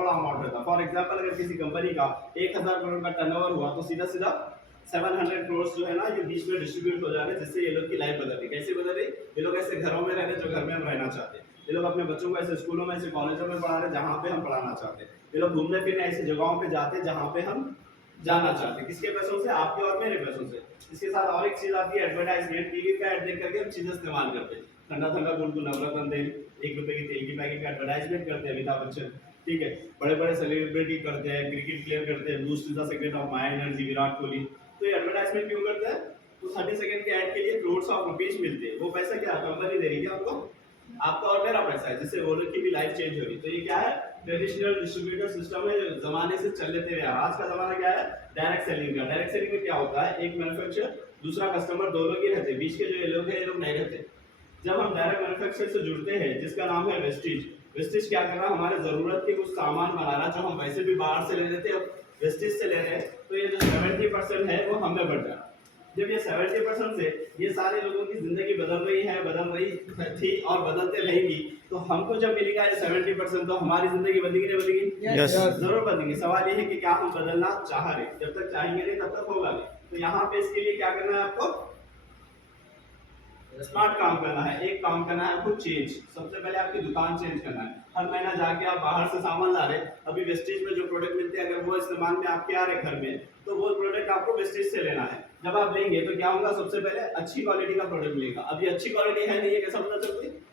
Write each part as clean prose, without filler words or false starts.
बड़ा अमाउंट रहता है। फॉर एग्जाम्पल अगर किसी कंपनी का 1000 करोड़ का टर्नओवर हुआ तो सीधा सीधा 700 करोड़ जो है ना ये बीच में डिस्ट्रीब्यूट हो जा रहे हैं, जिससे ये लोग की लाइफ बदल रही। कैसे बदल रही? ये लोग ऐसे घरों में रह रहे जो घर में हम रहना चाहते हैं, ये लोग अपने बच्चों को ऐसे स्कूलों में ऐसे कॉलेजों में पढ़ा रहे जहाँ पे हम पढ़ाना चाहते हैं, ये लोग घूमने फिरने ऐसी जगहों पे जाते हैं जहाँ पे हम जाना चाहते हैं। किसके पैसों से? आपके और मेरे पैसों से। इसके साथ और एक चीज आती है एडवर्टाइजमेंट। टीवी का एड देख करके हम चीजें इस्तेमाल करते हैं। ठंडा ठंडा गुलगुल नवरत्न तेल, 1 रुपए की तेल की पैकेट का एडवर्टाइजमेंट करते हैं अमिताभ बच्चन, ठीक है। बड़े बड़े सेलिब्रिटी करते हैं, क्रिकेट प्लेयर करते हैं, boost the secret of my energy Virat Kohli. तो ये एडवर्टाइजमेंट क्यों करते हैं? तो 30 सेकंड के ऐड के लिए करोड़ ऑफ रुपीज मिलते हैं। वो पैसा क्या कंपनी दे रही है आपको? आपका और मेरा पैसा है, जिससे वो लोग की भी लाइफ चेंज हो रही। तो ये क्या है? ट्रेडिशनल डिस्ट्रीब्यूटर सिस्टम है जो जमाने से चल लेते हुए। आज का जमाना क्या है? डायरेक्ट सेलिंग का। डायरेक्ट सेलिंग में क्या होता है? एक मैन्युफैक्चरर दूसरा कस्टमर, दो लोग ही रहते हैं, बीच के जो ये लोग हैं ये लोग नहीं रहते। जब हम डायरेक्ट मैन्युफैक्चरर से जुड़ते हैं जिसका नाम है वेस्टिज, वेस्टिज क्या कर रहा है? हमारे जरूरत के कुछ सामान बना रहा जो हम वैसे भी बाहर से ले लेते हैं, अब वेस्टिज से ले रहे हैं, तो ये जो 70% है वो हमें बढ़ जाए। जब ये 70% से ये सारे लोगों की जिंदगी बदल रही है, बदल रही थी और बदलते रहेगी, तो हमको जब मिलेगा ये 70%, तो हमारी जिंदगी बदलेगी नहीं बदलेगी? Yes. जरूर बदलेगी। सवाल ये है कि क्या हम बदलना चाह रहे? जब तक चाहेंगे नहीं तब तक होगा नहीं। तो यहाँ पे इसके लिए क्या करना है आपको? स्मार्ट काम करना है। एक काम करना है आपको चेंज। सबसे पहले आपकी दुकान चेंज करना है। हर महीना जाके आप बाहर से सामान ला रहे, अभी वेस्टेज में जो प्रोडक्ट मिलते हैं अगर वो इस्तेमाल में आपके आ रहे घर में, तो वो प्रोडक्ट आपको वेस्टेज से लेना है। जब आप लेंगे तो क्या होगा? सबसे पहले अच्छी क्वालिटी का प्रोडक्ट मिलेगा। अभी अच्छी क्वालिटी है नहीं है, कैसा पता चलती है?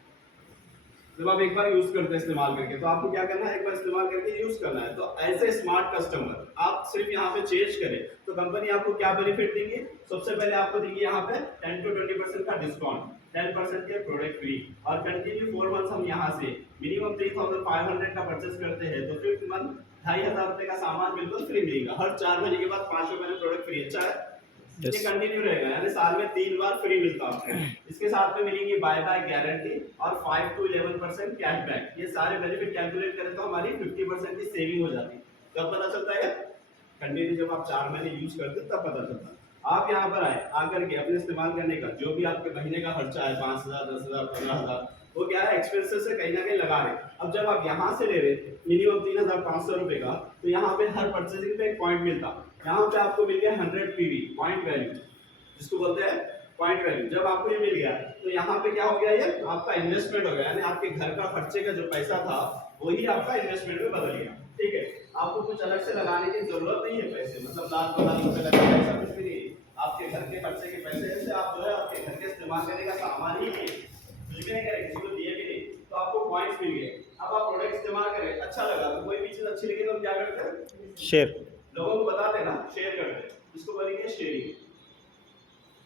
जब आप एक बार यूज करते हैं इस्तेमाल करके, तो आपको क्या करना है? एक बार इस्तेमाल करके यूज करना है। तो ऐसे स्मार्ट कस्टमर आप सिर्फ यहाँ पे चेंज करें तो कंपनी आपको क्या बेनिफिट देगी? सबसे पहले आपको देगी यहाँ पे 10 to 20% का डिस्काउंट, 10% के प्रोडक्ट फ्री, और कंटिन्यू 4 मंथ्स हम यहाँ से मिनिमम 3500 का परचेस करते हैं तो 5th मंथ 2500 रुपए का सामान बिल्कुल फ्री मिलेगा। हर 4 महीने के बाद 5 रुपए में प्रोडक्ट फ्री। अच्छा है, ये कंटिन्यू रहेगा, यानी साल में 3 बार फ्री मिलता है आपको। इसके साथ में मिलेंगी बाय बाय गारंटी और 5 to 11% कैशबैक। ये सारे बेनिफिट कैलकुलेट करें तो हमारी 50% की सेविंग हो जाती है। कब पता चलता है? कंटिन्यू जब आप 4 महीने यूज करते हैं तब पता चलता है। आप यहाँ पर आए, आकर के अपने इस्तेमाल करने का जो भी आपके महीने का खर्चा है 5000, 10000, 15000, वो क्या है? एक्सपेंसेस से कहीं ना कहीं लगा रहे। अब जब आप यहाँ से ले रहे मिनिमम 3500 रुपए का, तो यहाँ पे हर परचेसिंग पे एक पॉइंट मिलता। यहाँ पे आपको मिल गया 100 पीवी पॉइंट वैल्यू, जिसको बोलते हैं पॉइंट वैल्यू। जब आपको ये मिल गया तो यहाँ पे क्या हो गया? ये आपका इन्वेस्टमेंट हो गया, यानी आपके घर का खर्चे का जो पैसा था वही आपका इन्वेस्टमेंट में बदल गया। ठीक है, आपको कुछ अलग से लगाने की जरूरत नहीं है पैसे, मतलब लाख 2 लाख रुपए लगेगा ऐसा कुछ भी नहीं है। आपके घर के खर्चे के पैसे से आप जो है आपके घर के इस्तेमाल करने का सामान ही नहीं, कुछ भी नहीं करेंगे, किसी को दिए भी नहीं, तो आपको पॉइंट्स मिल गए। अब आप प्रोडक्ट इस्तेमाल करें, अच्छा लगा तो कोई भी चीज अच्छी लगी तो हम क्या करते हैं? शेयर। लोगों को बताते ना, शेयर करते हैं, इसको बोलेंगे शेयरिंग।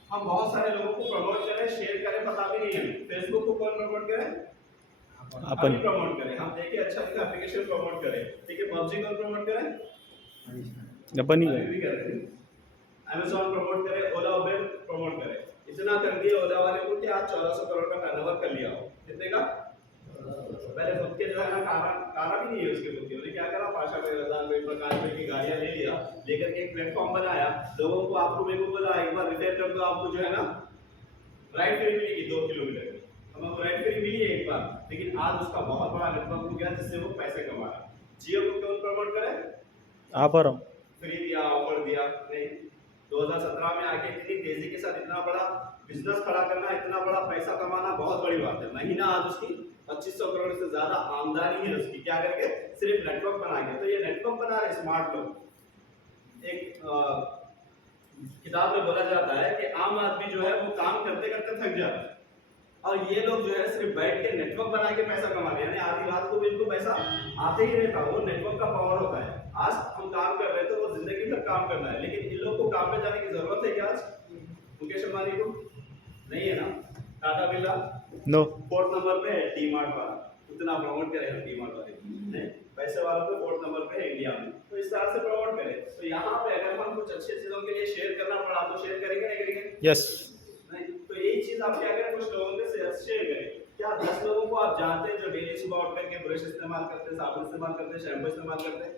हम बहुत सारे लोगों को प्रमोट करें, शेयर करें, पता भी नहीं है। फेसबुक को कौन प्रमोट करे? अपन प्रमोट करें। हम देखिए अच्छा अच्छा एप्लीकेशन प्रमोट करें, ठीक है। पबजी कौन प्रमोट करे? अपन ही अमेज़न प्रमोट करे, ओला उबेर प्रमोट करे। इतना कर दिया ओला वाले को कि आज 1400 करोड़ का टर्नओवर कर लिया हो। कितने का? पहले खुद के जो है ना कारा भी नहीं है उसके खुद के, उन्हें क्या करा? पाशा पे रज़ान पे प्रकाश पे की गाड़ियां ले लिया, लेकर के एक प्लेटफॉर्म बनाया, लोगों को आपको मेरे को बोला एक बार रिपेयर कर दो, आपको जो है ना राइड फ्री मिलेगी 2 किलोमीटर की। हमको राइड फ्री मिली है एक बार, लेकिन आज उसका बहुत बड़ा नेटवर्क हो गया जिससे वो पैसे कमा रहा है। जियो को कौन प्रमोट करे? आप आ रहा हूँ। फ्री दिया, ऑफर दिया नहीं। 2017 में आके इतनी तेजी के साथ इतना बड़ा बिजनेस खड़ा करना, इतना बड़ा पैसा कमाना बहुत बड़ी बात है। महीना आज उसकी 2500 करोड़ से ज्यादा आमदनी है उसकी, क्या करके? सिर्फ नेटवर्क बना के। तो ये नेटवर्क बना रहे स्मार्ट लोग। एक किताब में बोला जाता है कि आम आदमी जो है वो काम करते करते थक जाता है, और ये लोग जो है सिर्फ बैठ के नेटवर्क बना के पैसा कमा रहे हैं, यानी आधी रात को भी इनको पैसा आते ही रहता। वो नेटवर्क का पावर होता है। आज हम काम कर रहे थे, वो जिंदगी भर काम करना है, लेकिन इन लोग को काम पे जाने की जरूरत है क्या? आज मुकेश अंबानी को नहीं है ना, Tata Birla no 4th number पे है, डी मार्ट वाला इतना प्रमोट करे हम, डी मार्ट वाले नहीं, पैसे वालों पे 4th नंबर पे है इंडिया में। तो इस तरह से प्रमोट करें। तो यहाँ पे अगर हम कुछ अच्छी चीजों के लिए शेयर करना पड़ा तो शेयर करेंगे नहीं करेंगे? यस। नहीं, तो यही चीज आप क्या करें? कुछ लोगों के शेयर करें। क्या 10 लोगों को आप जानते हैं जो डेली सुबह उठ करके ब्रश इस्तेमाल करते हैं, साबुन इस्तेमाल करते हैं, शैम्पू इस्तेमाल करते हैं?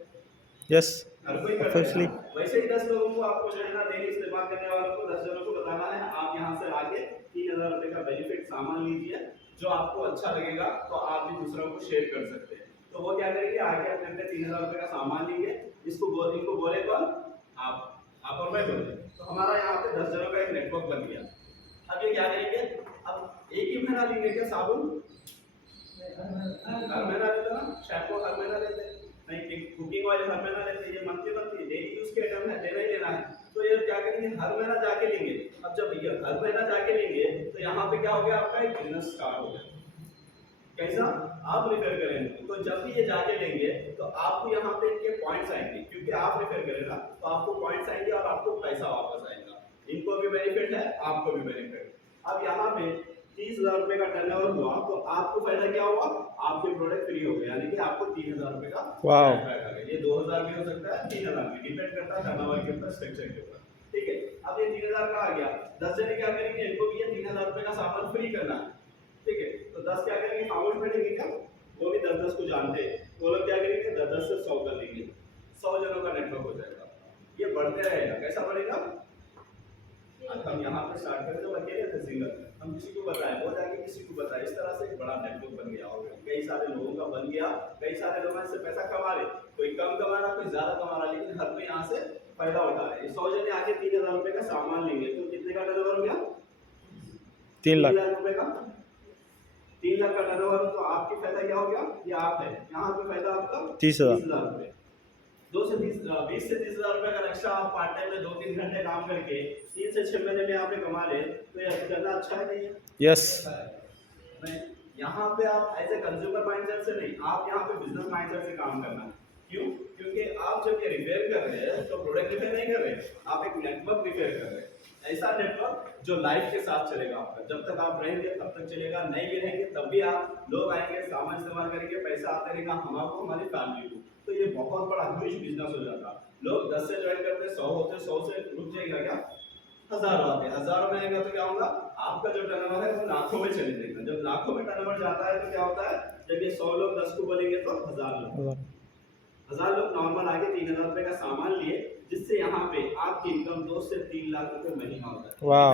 यस, हर कोई करता है। वैसे ही 10 लोगों को आपको जो है ना डेली इस्तेमाल करने वालों को 10 जनों को बताना है। आप यहाँ से आगे 3000 रुपए का बेनिफिट सामान लीजिए, जो आपको अच्छा लगेगा तो आप भी दूसरों को शेयर कर सकते हैं। तो वो क्या करेंगे, आगे अपने अपने 3000 रुपये का सामान लेंगे। इनको बोले कौन, आप और मैं बोले। तो हमारा यहाँ पे 10 जनों का एक नेटवर्क बन गया। अब ये क्या करेंगे, अब एक ही महीना लेंगे क्या साबुन, हर महीना लेते ना, शैम्पू हर महीना लेते नहीं, कुकिंग ऑयल हर महीना लेते, ये मंथली डेली यूज के आइटम है, लेना ही लेना है। तो ये क्या करेंगे, हर महीना जाके लेंगे। अब जब ये हर महीना जाके लेंगे तो यहाँ पे क्या हो गया, आपका एक बिजनेस स्टार्ट हो गया। कैसा, आप रिफर करेंगे तो जब भी ये जाके लेंगे तो आपको यहाँ पे इनके पॉइंट्स आएंगे, क्योंकि आप रिफर करेगा तो आपको पॉइंट्स आएंगे और आपको पैसा वापस आएगा। इनको भी बेनिफिट है, आपको भी बेनिफिट। अब यहाँ पे 30,000 रुपये का टर्नओवर हुआ तो आपको फायदा क्या हुआ, आपके प्रोडक्ट फ्री हो गए, यानी कि आपको 3,000 रुपये का वाह। कैशबैक आ गया। ये 2,000 भी हो सकता है, 3,000 भी, डिपेंड करता है टर्नओवर के ऊपर, स्ट्रक्चर के ऊपर। ठीक है, अब ये 3,000 का आ गया, 10 जने क्या करेंगे, इनको भी ये 3,000 रुपये का सामान फ्री करना है। ठीक है, तो 10 क्या करेंगे, खामोश बैठेंगे क्या, वो भी 10-10 को जानते हैं, वो लोग क्या करेंगे 10-10 से 100 कर लेंगे, 100 जनों का नेटवर्क हो जाएगा। ये बढ़ते रहेगा, कैसा बढ़ेगा, अब हम यहाँ पे स्टार्ट करें तो अकेले थे सिंगल, हम किसी को बताएं, वो जाके किसी को बताए, इस तरह से एक बड़ा नेटवर्क बन गया और कई सारे लोगों का बन गया। कई सारे लोग इससे पैसा कमा रहे, कोई कम कमा रहा, कोई ज्यादा कमा रहा, लेकिन हर कोई यहाँ से फायदा उठा रहे। 100 जने आके 3,000 रुपये का सामान लेंगे तो कितने का टर्नओवर हो गया, 3 लाख। 3 लाख रुपए का, 3 लाख का टर्नओवर। तो आपकी फायदा क्या हो गया, ये आप है, यहाँ पे फायदा आपका 30,000 रुपए। 20 से 30,000 रुपए का एक्स्ट्रा आप पार्ट टाइम में 2-3 घंटे काम करके 3 से 6 महीने में आप कमा रहे, तो ये करना अच्छा है नहीं है? यस। नहीं, यहाँ पे आप ऐसे कंज्यूमर माइंडसेट से नहीं, आप यहाँ पे बिजनेस माइंडसेट से काम करना। क्यों, क्योंकि आप जब ये रिपेयर कर रहे हैं तो प्रोडक्ट रिपेयर नहीं कर रहे, आप एक नेटवर्क रिपेयर कर रहे हैं। ऐसा नेटवर्क जो लाइफ के साथ चलेगा आपका, जब तक आप रहेंगे तब तक चलेगा, नहीं भी रहेंगे तब भी आप, लोग आएंगे, सामान इस्तेमाल करेंगे, पैसा आता रहेगा हमको, हमारी फैमिली को। तो ये बहुत बड़ा ह्यूज बिजनेस हो जाता। लोग 10 से ज्वाइन करते, 100 होते, 100 से रुक जाएगा क्या, हजारों आते, हजारों में आएगा तो क्या होगा, आपका जो टर्नओवर है वो लाखों में चले जाएगा। जब लाखों में टर्नओवर जाता है तो क्या होता है, जब ये 100 लोग 10 को बोलेंगे तो 1000 लोग, 1000 लोग नॉर्मल आगे 3,000 रुपए का सामान लिए, जिससे यहाँ पे आपकी इनकम 2 से 3 लाख रुपए महीना होता है। वाह।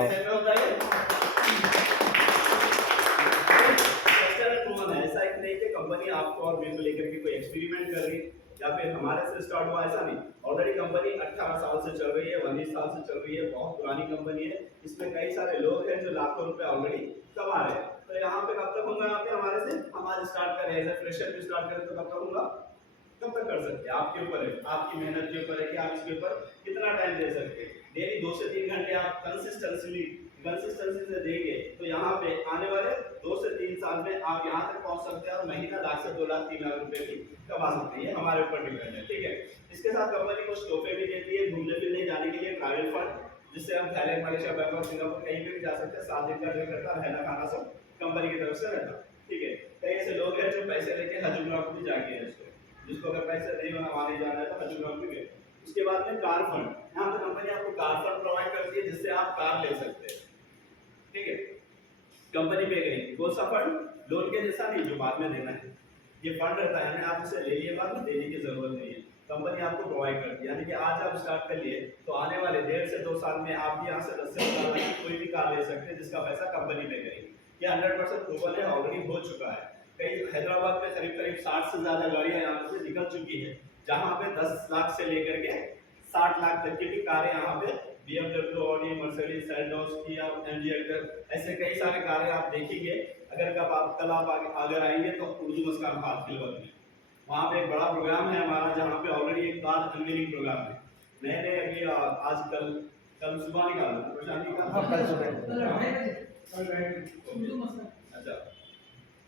ऐसा एक नहीं कि कंपनी आपको और मेरे को लेकर के कोई एक्सपेरिमेंट कर रही या फिर हमारे से स्टार्ट हुआ, ऐसा नहीं। ऑलरेडी कंपनी 18 साल से चल रही है, 19 साल से चल रही है, बहुत पुरानी कंपनी है। इसमें कई सारे लोग हैं जो लाखों रुपए ऑलरेडी कमा रहे हैं। तो यहाँ पे कब तक होगा, यहाँ पे हमारे से हम आज स्टार्ट करें, एज ए फ्रेशर भी स्टार्ट करें तो कब तक होगा, कब तक कर सकते हैं, आपके ऊपर है, आपकी मेहनत के ऊपर है कि आप इसके ऊपर कितना टाइम दे सकते हैं। डेली 2 से 3 घंटे आप कंसिस्टेंसी से देंगे तो यहाँ पे आने वाले 2 से 3 साल में आप यहाँ तक पहुँच सकते हैं और महीना 1 लाख से 2 लाख 3 लाख रुपए भी कमा सकते हैं। ये हमारे ऊपर डिपेंड है। ठीक है, इसके साथ कंपनी कुछ तोहफे भी देती है, घूमने फिरने जाने के लिए ट्रैवल फंड, जिससे हम थाईलैंड, मलेशिया, बैंकॉक, सिंगापुर कहीं पे भी जा सकते हैं। 7 दिन का ट्रिप रहता है, रहना खाना सब कंपनी की तरफ से रहता है। ठीक है, कई ऐसे लोग हैं जो पैसे लेके हज उम्रा को भी जाके हैं, जिसको अगर पैसे नहीं होना वहाँ नहीं जाना है तो हज उम्रा को भी गए। उसके बाद में कार फंड, यहाँ पे कंपनी आपको कार फंड प्रोवाइड करती है जिससे आप कार ले सकते हैं। ठीक है, कंपनी पे करेंगे कौन सा फंड, लोन के जैसा नहीं जो बाद में देना है, ये फंड रहता है, यानी आप इसे ले लिए, बाद में देने की जरूरत नहीं है, कंपनी आपको प्रोवाइड करती है। यानी कि आज आप स्टार्ट कर लिए तो आने वाले 1.5 से 2 साल में आप यहाँ से 10 से 12 लाख कोई भी कार ले सकते हैं जिसका पैसा कंपनी पे करेगी। ये 100% प्रूवल है, ऑलरेडी हो चुका है। कई हैदराबाद में करीब 60 से ज्यादा गाड़ियां यहाँ से निकल चुकी है, जहाँ पे 10 लाख से लेकर के 60 लाख तक की भी कारें यहाँ पे BMW, ऑडी, मर्सिडीज, सेल्टोस, किया, MG हेक्टर, ऐसे कई सारे कारें आप देखेंगे। अगर कल आप अगर आएंगे तो उर्दू मुस्कान पार्क खिलवत में, वहाँ पे एक बड़ा प्रोग्राम है हमारा, जहाँ पे ऑलरेडी एक कार अनवीलिंग प्रोग्राम है, नए अभी आज कल सुबह निकाला प्रशांति का, अच्छा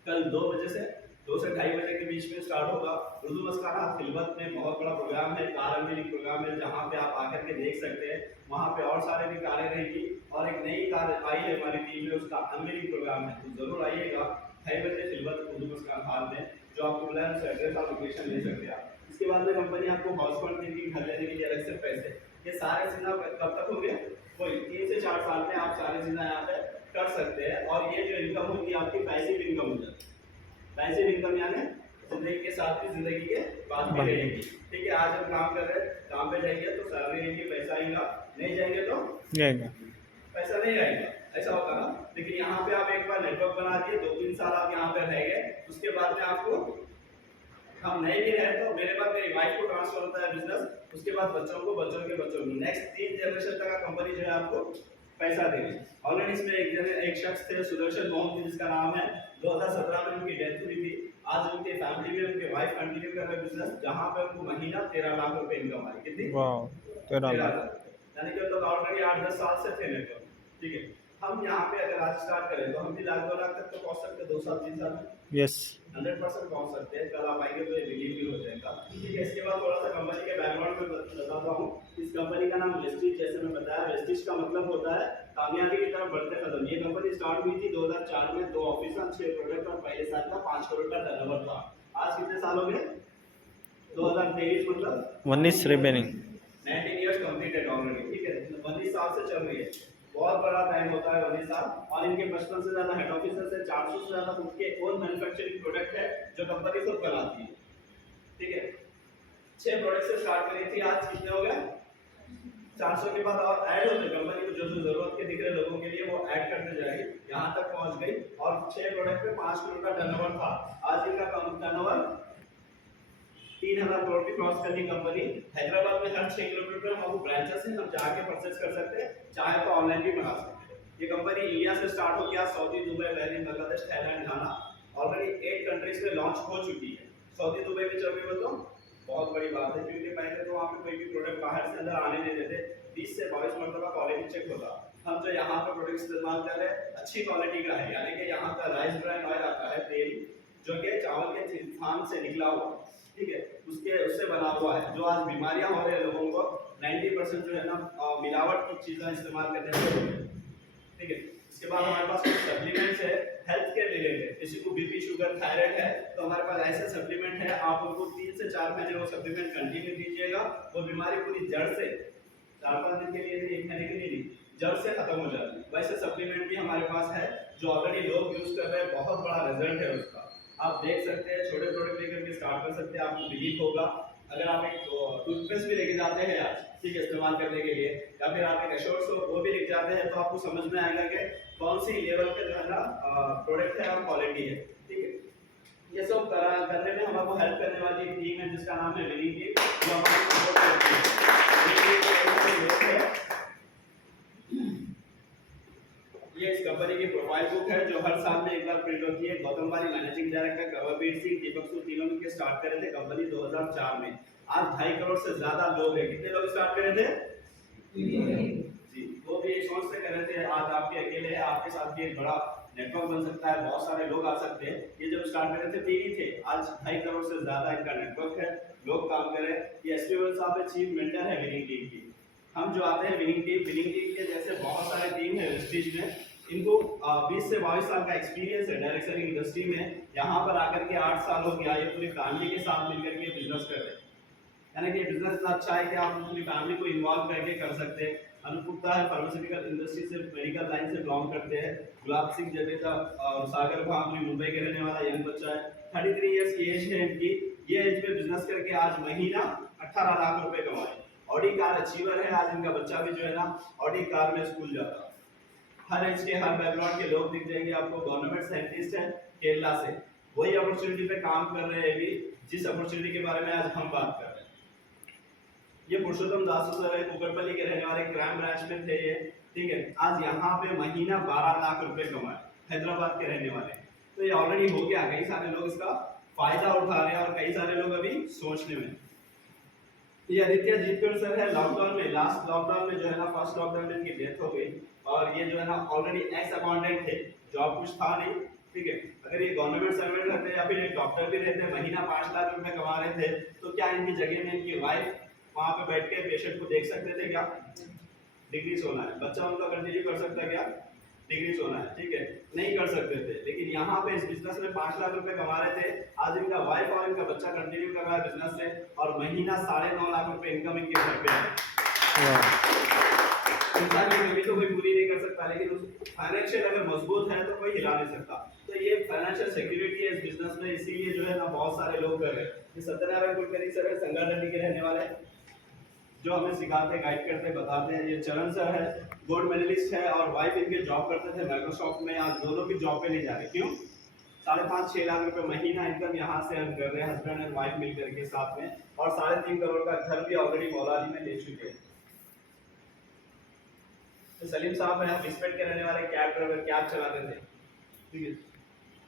कल 2 बजे से 2 से 2:30 बजे के बीच में स्टार्ट होगा। उर्दू मस्काना खिलवत में बहुत बड़ा प्रोग्राम है, कार अनवीलिंग प्रोग्राम है, जहाँ पे आप आकर के देख सकते हैं। वहाँ पे और सारे भी कारें रहेंगी और एक नई कार आई है हमारी टीम में, उसका अनवीलिंग प्रोग्राम है, तो जरूर आइएगा 2:30 बजे खिलवत उर्दू मस्कान हॉल में। जो आपको बुलाया उस एड्रेस और लोकेशन ले सकते हैं आप। इसके बाद में कंपनी आपको हाउस फंड देगी, घर लेने के लिए अलग से पैसे, ये सारे जिन्ना कब तक होंगे, कोई 3 से 4 साल में आप सारे जिन्ना यहाँ पे कर सकते हैं। और ये जो इनकम होगी आपकी पैसिव इनकम हो जाती है। पैसिव इनकम यानी जिंदगी के साथ भी जिंदगी के बाद भी रहेगी। ठीक है, आज हम काम कर रहे हैं, काम पे जाएंगे तो सैलरी रहेगी, पैसा आएगा, नहीं जाएंगे तो पैसा नहीं आएगा, ऐसा होता ना। लेकिन यहाँ पे आप एक बार नेटवर्क बना दिए, 2-3 साल आप यहाँ पे रह गए, उसके बाद में आपको हम नहीं भी रहे तो मेरे बाद मेरी वाइफ को ट्रांसफर होता है बिजनेस, उसके बाद बच्चों को, बच्चों के बच्चों को, नेक्स्ट 3 जनरेशन तक का कंपनी जो है आपको पैसा देगी। ऑलरेडी इसमें एक शख्स थे सुदर्शन मोहन जी, जिसका नाम है, 2017 में उनकी डेथ हुई थी। आज उनके फैमिली में उनके वाइफ कंटिन्यू कर रहे बिजनेस, जहां पे उनको महीना 13 लाख रुपए इनकम आई। कितनी? वाह, 13 लाख। यानी कि लोग ऑलरेडी 8-10 साल से थे नेटवर्क। ठीक है, हम यहाँ पे अगर आज स्टार्ट करें तो हम भी 1 लाख 2 लाख तक तो पहुंच सकते हैं 2 साल 3 साल में। यस, 100% पहुंच सकते हैं। कल आप आएंगे तो ये बिलीव भी हो जाएगा। ठीक है, इसके बाद थोड़ा सा कंपनी के बैकग्राउंड में बताता हूँ। इस कंपनी का नाम वेस्टीज, जैसे मैं बताया, वेस्टीज का मतलब होता है कामयाबी की तरफ बढ़ते कदम। ये कंपनी स्टार्ट हुई थी 2004 में, 2 ऑफिस, 6 प्रोडक्ट और पहले साल का 5 करोड़ का टर्नओवर था। आज कितने साल हो गए? 2023 मतलब 19 रिमेनिंग। 19 years completed already. ठीक है, 19 साल से चल रही है, बहुत बड़ा टाइम होता है 19 साल। और इनके 55 से ज्यादा हेड ऑफिसर्स है, 400 से ज्यादा खुद के ओन मैन्युफैक्चरिंग प्रोडक्ट है जो कंपनी खुद बनाती है। ठीक है, 6 प्रोडक्ट से स्टार्ट करी थी, आज कितने हो गए? 400 के बाद और ऐड होते कंपनी को, जो जो जरूरत के दिख रहे लोगों के लिए वो ऐड करते जाएगी, यहाँ तक पहुंच गई। और 6 प्रोडक्ट में 5 करोड़ का टर्नओवर था। आज इनका टर्नओवर 3000 करोड़ की क्रॉस करनी कंपनी। हैदराबाद में हर 6 किलोमीटर पर हमारे ब्रांचेस हैं, हम जाके परचेस कर सकते हैं, चाहे तो ऑनलाइन भी मंगा सकते हैं। ये कंपनी इंडिया से स्टार्ट हो गया, Saudi, Dubai, Bahrain, Bangladesh, Thailand, Ghana, already 8 countries में लॉन्च हो चुकी है। सऊदी, दुबई में चल रही हो तो बहुत बड़ी बात है, क्योंकि पहले तो वहाँ पे कोई भी प्रोडक्ट बाहर से अंदर आने नहीं देते, 20 से 22 मरतबा क्वालिटी चेक होता। हम जो यहाँ पे प्रोडक्ट इस्तेमाल कर रहे हैं अच्छी क्वालिटी का है, यानी कि यहाँ का राइस ब्रांड ऑयल आता है, तेल जो कि चावल के थान से निकला हुआ, ठीक है, उससे बना हुआ है। जो आज बीमारियां हो रही है लोगों को, 90% जो है ना मिलावट की चीजें इस्तेमाल करने से। ठीक है, इसके बाद हमारे पास कुछ सप्लीमेंट्स है हेल्थ के रिलेटेड। किसी को बीपी, शुगर, थायराइड है तो हमारे पास ऐसे सप्लीमेंट है, आप उनको 3 से 4 महीने वो सप्लीमेंट कंटिन्यू कीजिएगा, वो बीमारी पूरी जड़ से 4-5 दिन के लिए नहीं, 1 महीने के लिए नहीं, जड़ से खत्म हो जाती है। वैसे सप्लीमेंट भी हमारे पास है जो ऑलरेडी लोग यूज कर रहे हैं, बहुत बड़ा रिजल्ट है उसका। आप देख सकते हैं, छोटे प्रोडक्ट लेकर के स्टार्ट कर सकते हैं, आपको बिलीव होगा। अगर आप एक टूथपेस्ट भी लेके जाते हैं आज, ठीक है, इस्तेमाल करने के लिए, या फिर आप एक एश्योर्ड सोप वो भी लेके जाते हैं, तो आपको समझ में आएगा कि कौन सी लेवल के जो है ना प्रोडक्ट है और क्वालिटी है। ठीक है, ये सब करने में हमको हेल्प करने वाली एक टीम है जिसका नाम है विनिंग टीम, जो हमारी सपोर्ट करती है। ये इस कंपनी की प्रोफाइल बुक है जो हर साल में एक बार प्रिंट होती है। गौतम बारी मैनेजिंग डायरेक्टर, कवरवीर सिंह, दीपक सूद, तीनों मिलकर स्टार्ट करे थे कंपनी 2004 में। आज 2.5 करोड़ से ज्यादा लोग हैं। कितने लोग स्टार्ट करे थे? जी, वो भी एक सोच से कर रहे थे। आज आपके अकेले है, आपके साथ भी एक बड़ा नेटवर्क बन सकता है, बहुत सारे लोग आ सकते हैं। ये जब स्टार्ट करे थे 3 ही थे, आज 2.5 करोड़ से ज्यादा इनका नेटवर्क है, लोग काम कर रहे हैं। ये एसपीएल साहब है, चीफ मेंटर है विनिंग टीम की। हम जो आते हैं विनिंग टीम के जैसे बहुत सारे टीम है वेस्टीज में, इनको 20 से 22 साल का एक्सपीरियंस है डायरेक्ट सेलिंग इंडस्ट्री में। यहाँ पर आकर के 8 साल हो गया, ये पूरी फैमिली के साथ मिलकर के बिजनेस कर रहे हैं। यानी कि बिजनेस इतना अच्छा है कि आप अपनी फैमिली को इन्वॉल्व करके कर सकते हैं। अनुपुप्ता है, फार्मास्यूटिकल इंडस्ट्री से, मेडिकल लाइन से बिलोंग करते हैं। गुलाब सिंह जडेजा और सागर भामरी, मुंबई के रहने वाला यंग बच्चा है, 33 इयर्स की एज है इनकी। ये एज में बिजनेस करके आज महीना 18 लाख रुपए कमाए। ऑडी कार अचीवर है, आज इनका बच्चा भी जो है ना ऑडी कार में स्कूल जाता है। हर एज के, हर बैकग्राउंड के लोग दिख जाएंगे आपको। गवर्नमेंट साइंटिस्ट है केरला से, वही अपॉर्चुनिटी पे काम कर रहे हैं अभी जिस अपॉर्चुनिटी के बारे में आज हम बात कर रहे हैं। ये पुरुषोत्तम दास सर है, कुकरपल्ली के रहने वाले, क्राइम ब्रांच में थे ये। ठीक है, आज यहाँ पे महीना 12 लाख रुपए कमाए, हैदराबाद के रहने वाले। तो ये ऑलरेडी हो गया, कई सारे लोग इसका फायदा उठा रहे हैं और कई सारे लोग अभी सोचने में। ये आदित्य जीतकर सर है, लॉकडाउन में, लास्ट लॉकडाउन में जो है ना, फर्स्ट लॉकडाउन में इनकी डेथ हो गई। और ये जो है ना ऑलरेडी एक्स अकाउंटेंट थे, जॉब कुछ था नहीं। ठीक है, अगर ये गवर्नमेंट सर्वेंट रहते या फिर एक डॉक्टर भी रहते, महीना 5 लाख रुपए कमा रहे थे, तो क्या इनकी जगह में इनकी वाइफ वहां पे बैठ के पेशेंट को देख सकते थे क्या? डिग्री सोना है, बच्चा उनका कंटिन्यू कर सकता क्या? डिग्री सोना है, ठीक है, नहीं कर सकते थे। लेकिन यहाँ पे इस बिजनेस में 5 लाख रुपए कमा रहे थे, आज इनका वाइफ और इनका बच्चा कंटिन्यू कर रहा है बिजनेस से, और महीना 9.5 लाख रुपए इनकम इनके घर पे है। इंसान की कमी तो कोई पूरी नहीं कर सकता, लेकिन उस फाइनेंशियल अगर मजबूत है तो कोई हिला नहीं सकता। तो ये फाइनेंशियल सिक्योरिटी है इस बिजनेस में, इसीलिए जो है ना बहुत सारे लोग कर रहे हैं। ये सत्यनारायण कुलकर्णी सर है, संगारेड्डी के रहने वाले, जो हमें सिखाते, गाइड करते, बताते हैं। ये चरण सर है, गोल्ड मेडलिस्ट है और वाइफ इनके जॉब करते थे माइक्रोसॉफ्ट में, आज दोनों की जॉब पे नहीं जा रहे। क्यों? 5.5-6 लाख रुपए महीना इनकम यहाँ से अर्न कर रहे हैं हस्बैंड एंड वाइफ मिल करके साथ में, और 3.5 करोड़ का घर भी ऑलरेडी मौलाली में ले चुके हैं। तो सलीम साहब है बिस्पेट के रहने वाले, कैब ड्राइवर, कैब चलाते थे, ठीक है।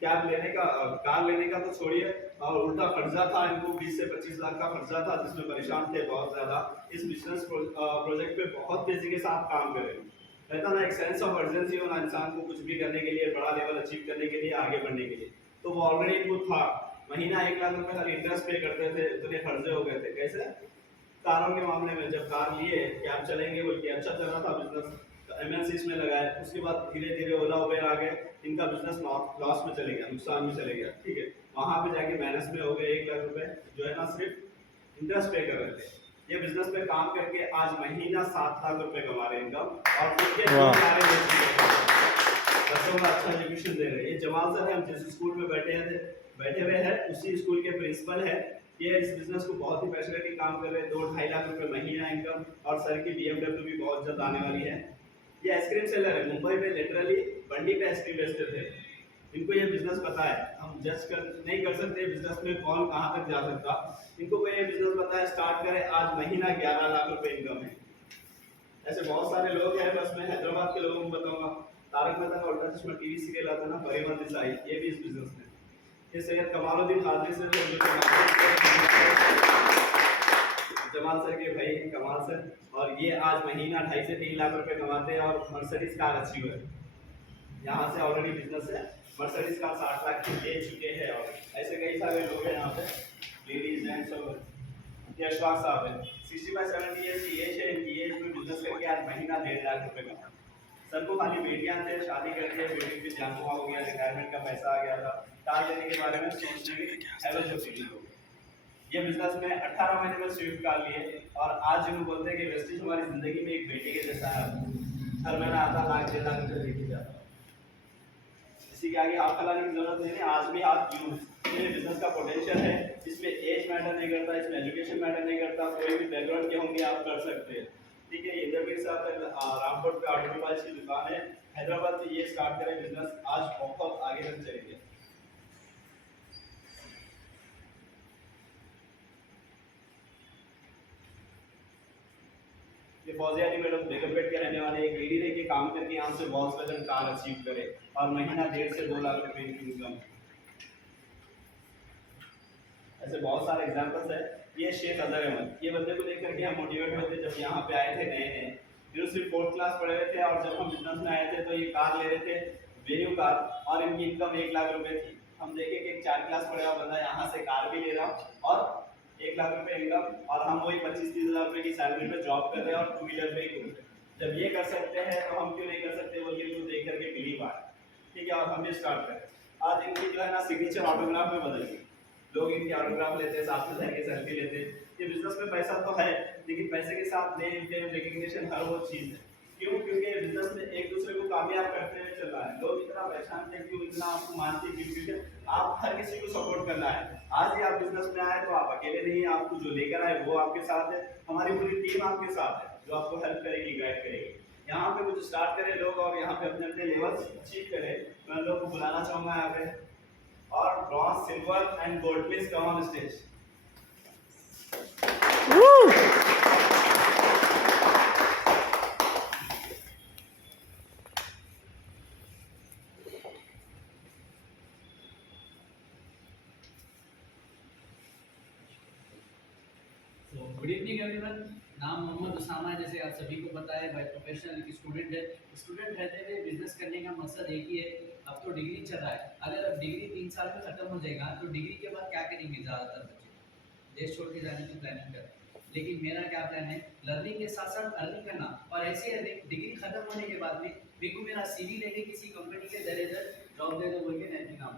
कैब लेने का, कार लेने का तो छोड़िए, और उल्टा कर्जा था इनको, 20 से 25 लाख का कर्जा था, जिसमें परेशान थे बहुत ज़्यादा। इस बिजनेस प्रोजेक्ट पे बहुत तेजी के साथ काम कर रहे हैं। रहता ना एक सेंस ऑफ अर्जेंसी होना इंसान को कुछ भी करने के लिए, बड़ा लेवल अचीव करने के लिए, आगे बढ़ने के लिए, तो वो ऑलरेडी इनको था। महीना 1 लाख रुपए खाली इंटरेस्ट पे करते थे, इतने कर्जे हो गए थे। कैसे? कारों के मामले में जब कार लिए, कैब चलेंगे बोल के, अच्छा चल रहा था बिजनेस, एमएनसीज में लगाए, उसके बाद धीरे धीरे ओला उबेर आ गए, इनका बिजनेस लॉस में चले गया, नुकसान में चले गया, ठीक है। वहां पे जाके माइनस में हो गए 1 लाख रुपए, जो है ना सिर्फ इंटरेस्ट पे कर रहे थे। ये बिजनेस पे काम करके आज महीना 7 लाख रुपए कमा रहे हैं इनकम, और उनके बच्चों का अच्छा एजुकेशन दे रहे हैं। ये जमाल सर है, हम जिस स्कूल में बैठे हुए हैं उसी स्कूल के प्रिंसिपल है। ये इस बिजनेस को बहुत ही पैशनेटली काम कर रहे हैं। 2-2.5 लाख रुपए महीना इनकम, और सर की BMW भी बहुत जल्द आने वाली है। ये आइसक्रीम सेलर है, मुंबई में लिटरली बंडी पे आइसक्रीम बेचते थे। इनको ये बिजनेस पता है, हम जज नहीं कर सकते बिजनेस में कौन कहाँ तक जा सकता। इनको कोई ये बिजनेस पता है, स्टार्ट करे, आज महीना 11 लाख रुपए इनकम है। ऐसे बहुत सारे लोग हैं, बस मैं हैदराबाद के लोगों को बताऊंगा। तारक मेहता का उल्टा चश्मा टीवी सीरियल आता ना, परिमल देसाई, ये भी इस बिजनेस में। ये सैयद कमालुद्दीन हाजी से जमाल सर के भाई कमाल सर, और ये आज महीना 2.5 से 3 लाख रुपए कमाते हैं, और मर्सिडीज कार अच्छी है। यहाँ से ऑलरेडी बिजनेस है, मर्सिडीज कार 60 लाख की ले चुके हैं। और ऐसे कई सारे लोग हैं यहाँ पे, लेडीज जेंट्स, और ये अशफाक साहब है, 65-70 ईयर्स की एज है इनकी। एज में बिजनेस करके आज महीना 1.5 लाख रुपए कमा। सर को खाली बेटियां थे, शादी करके बेटी पे ध्यान हो गया, रिटायरमेंट का पैसा आ गया था, कार लेने के बारे में सोचने की हैवल जो फीलिंग हो गई। ये बिजनेस में 18 महीने में स्विफ्ट कार लिए, और आज जिनको बोलते हैं कि वेस्टेज हमारी जिंदगी में एक बेटे के जैसा है। हर महीना आता, 1-1.5 लाख रुपए लेके जाता। इसी के आगे हाथ फैलाने की जरूरत नहीं है, आज भी हाथ यूज। ये बिजनेस का पोटेंशियल है, इसमें एज मैटर नहीं करता, इसमें एजुकेशन मैटर नहीं करता, कोई भी बैकग्राउंड के होंगे आप कर सकते हैं, ठीक है। इंद्रवीर साहब रामपुर पे ऑटोमोबाइल्स की दुकान है, हैदराबाद से ये स्टार्ट करें बिजनेस, आज बहुत आगे तक चले गए। ये फौजिया अली मैडम बेगमपेट के रहने वाले, एक लेडी रह के काम करके यहाँ से वॉल्क्सवैगन कार अचीव करे, और महीना 1.5 से 2 लाख रुपए की इनकम। ऐसे बहुत सारे एग्जांपल्स है। ये शेख अजहर अहमद, ये बंदे को देख करके हम मोटिवेट हुए थे जब यहाँ पे आए थे नए नए, फिर सिर्फ 4th क्लास पढ़े हुए थे, और जब हम बिजनेस में आए थे तो ये कार ले रहे थे, वेन्यू कार, और इनकी इनकम 1 लाख रुपए थी। हम देखे कि एक 4 क्लास पढ़े हुआ बंदा यहाँ से कार भी ले रहा, और 1 लाख रुपए इनकम, और हम वही 25-30 हज़ार रुपए की सैलरी पे जॉब कर रहे हैं, और 2 व्हीलर पे ही घूम रहे हैं। जब ये कर सकते हैं तो हम क्यों नहीं कर सकते, बोलिए, इनको देख करके बिलीव आए, ठीक है। और हम भी स्टार्ट करें। आज इनकी जो है ना सिग्नेचर ऑटोग्राफ में बदल गई, लोग इनके ऑटोग्राफ लेते हैं, साथ में जाके सेल्फी लेते हैं। ये बिजनेस में पैसा तो है, लेकिन पैसे के साथ नेम फेम रिकग्निशन हर वो चीज़ है। क्यों? क्योंकि बिजनेस में एक दूसरे को कामयाब करते हुए चल रहा है। लोग इतना पहचान थे, क्यों इतना आपको मानते हैं, क्योंकि आप हर किसी को सपोर्ट करना है। आज ही आप बिजनेस में आए तो आप अकेले नहीं, आपको जो लेकर आए वो आपके साथ है, हमारी पूरी टीम आपके साथ है, जो आपको हेल्प करेगी, गाइड करेगी। यहाँ पे कुछ स्टार्ट करें लोग, और यहाँ पे अपने अपने लेवल्स अचीव करें। मैं लोगों को बुलाना चाहूँगा यहाँ पे, और bronze, silver and gold, please come on stage. Good evening everyone. नाम मोहम्मद उसामा है, जैसे आप सभी को पता है, बाय प्रोफेशनल एक स्टूडेंट है। स्टूडेंट रहते हुए बिजनेस करने का मकसद एक ही है। अब तो डिग्री चल रहा है, अगर अब डिग्री 3 साल में ख़त्म हो जाएगा तो डिग्री के बाद क्या करेंगे? ज़्यादातर बच्चे देश छोड़ के जाने की प्लानिंग कर, लेकिन मेरा क्या प्लान है, लर्निंग के साथ साथ अर्निंग करना। और ऐसे है, डिग्री खत्म होने के बाद में मेरे को मेरा CV लेके किसी कंपनी के दर जॉब दे दो बोल के नहीं काम।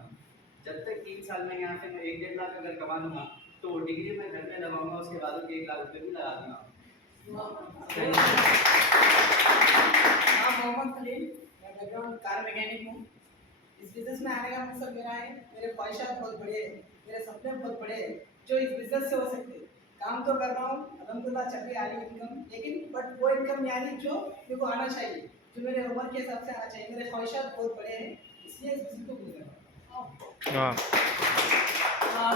जब तक 3 साल में यहाँ से मैं 1-1.5 लाख अगर कमा लूँगा तो वो डिग्री मैं घर में लगाऊंगा, उसके बाद 1 लाख रुपये भी लगा दूंगा। नाम मोहम्मद खलील, मैं बैकग्राउंड कार मैकेनिक हूँ। इस बिजनेस में आने का मकसद मेरा है, मेरे ख्वाहिशात बहुत बड़े हैं, मेरे सपने बहुत बड़े हैं जो इस बिजनेस से हो सकते हैं। काम तो कर रहा हूँ, अल्हम्दुलिल्लाह चल रही आ रही इनकम, लेकिन बट वो इनकम नहीं आ रही जो मेरे को आना चाहिए, जो मेरे उम्र के हिसाब से आना चाहिए। मेरे ख्वाहिशात बहुत बड़े हैं, इसलिए इस बिजनेस को कर रहा हूँ। हाँ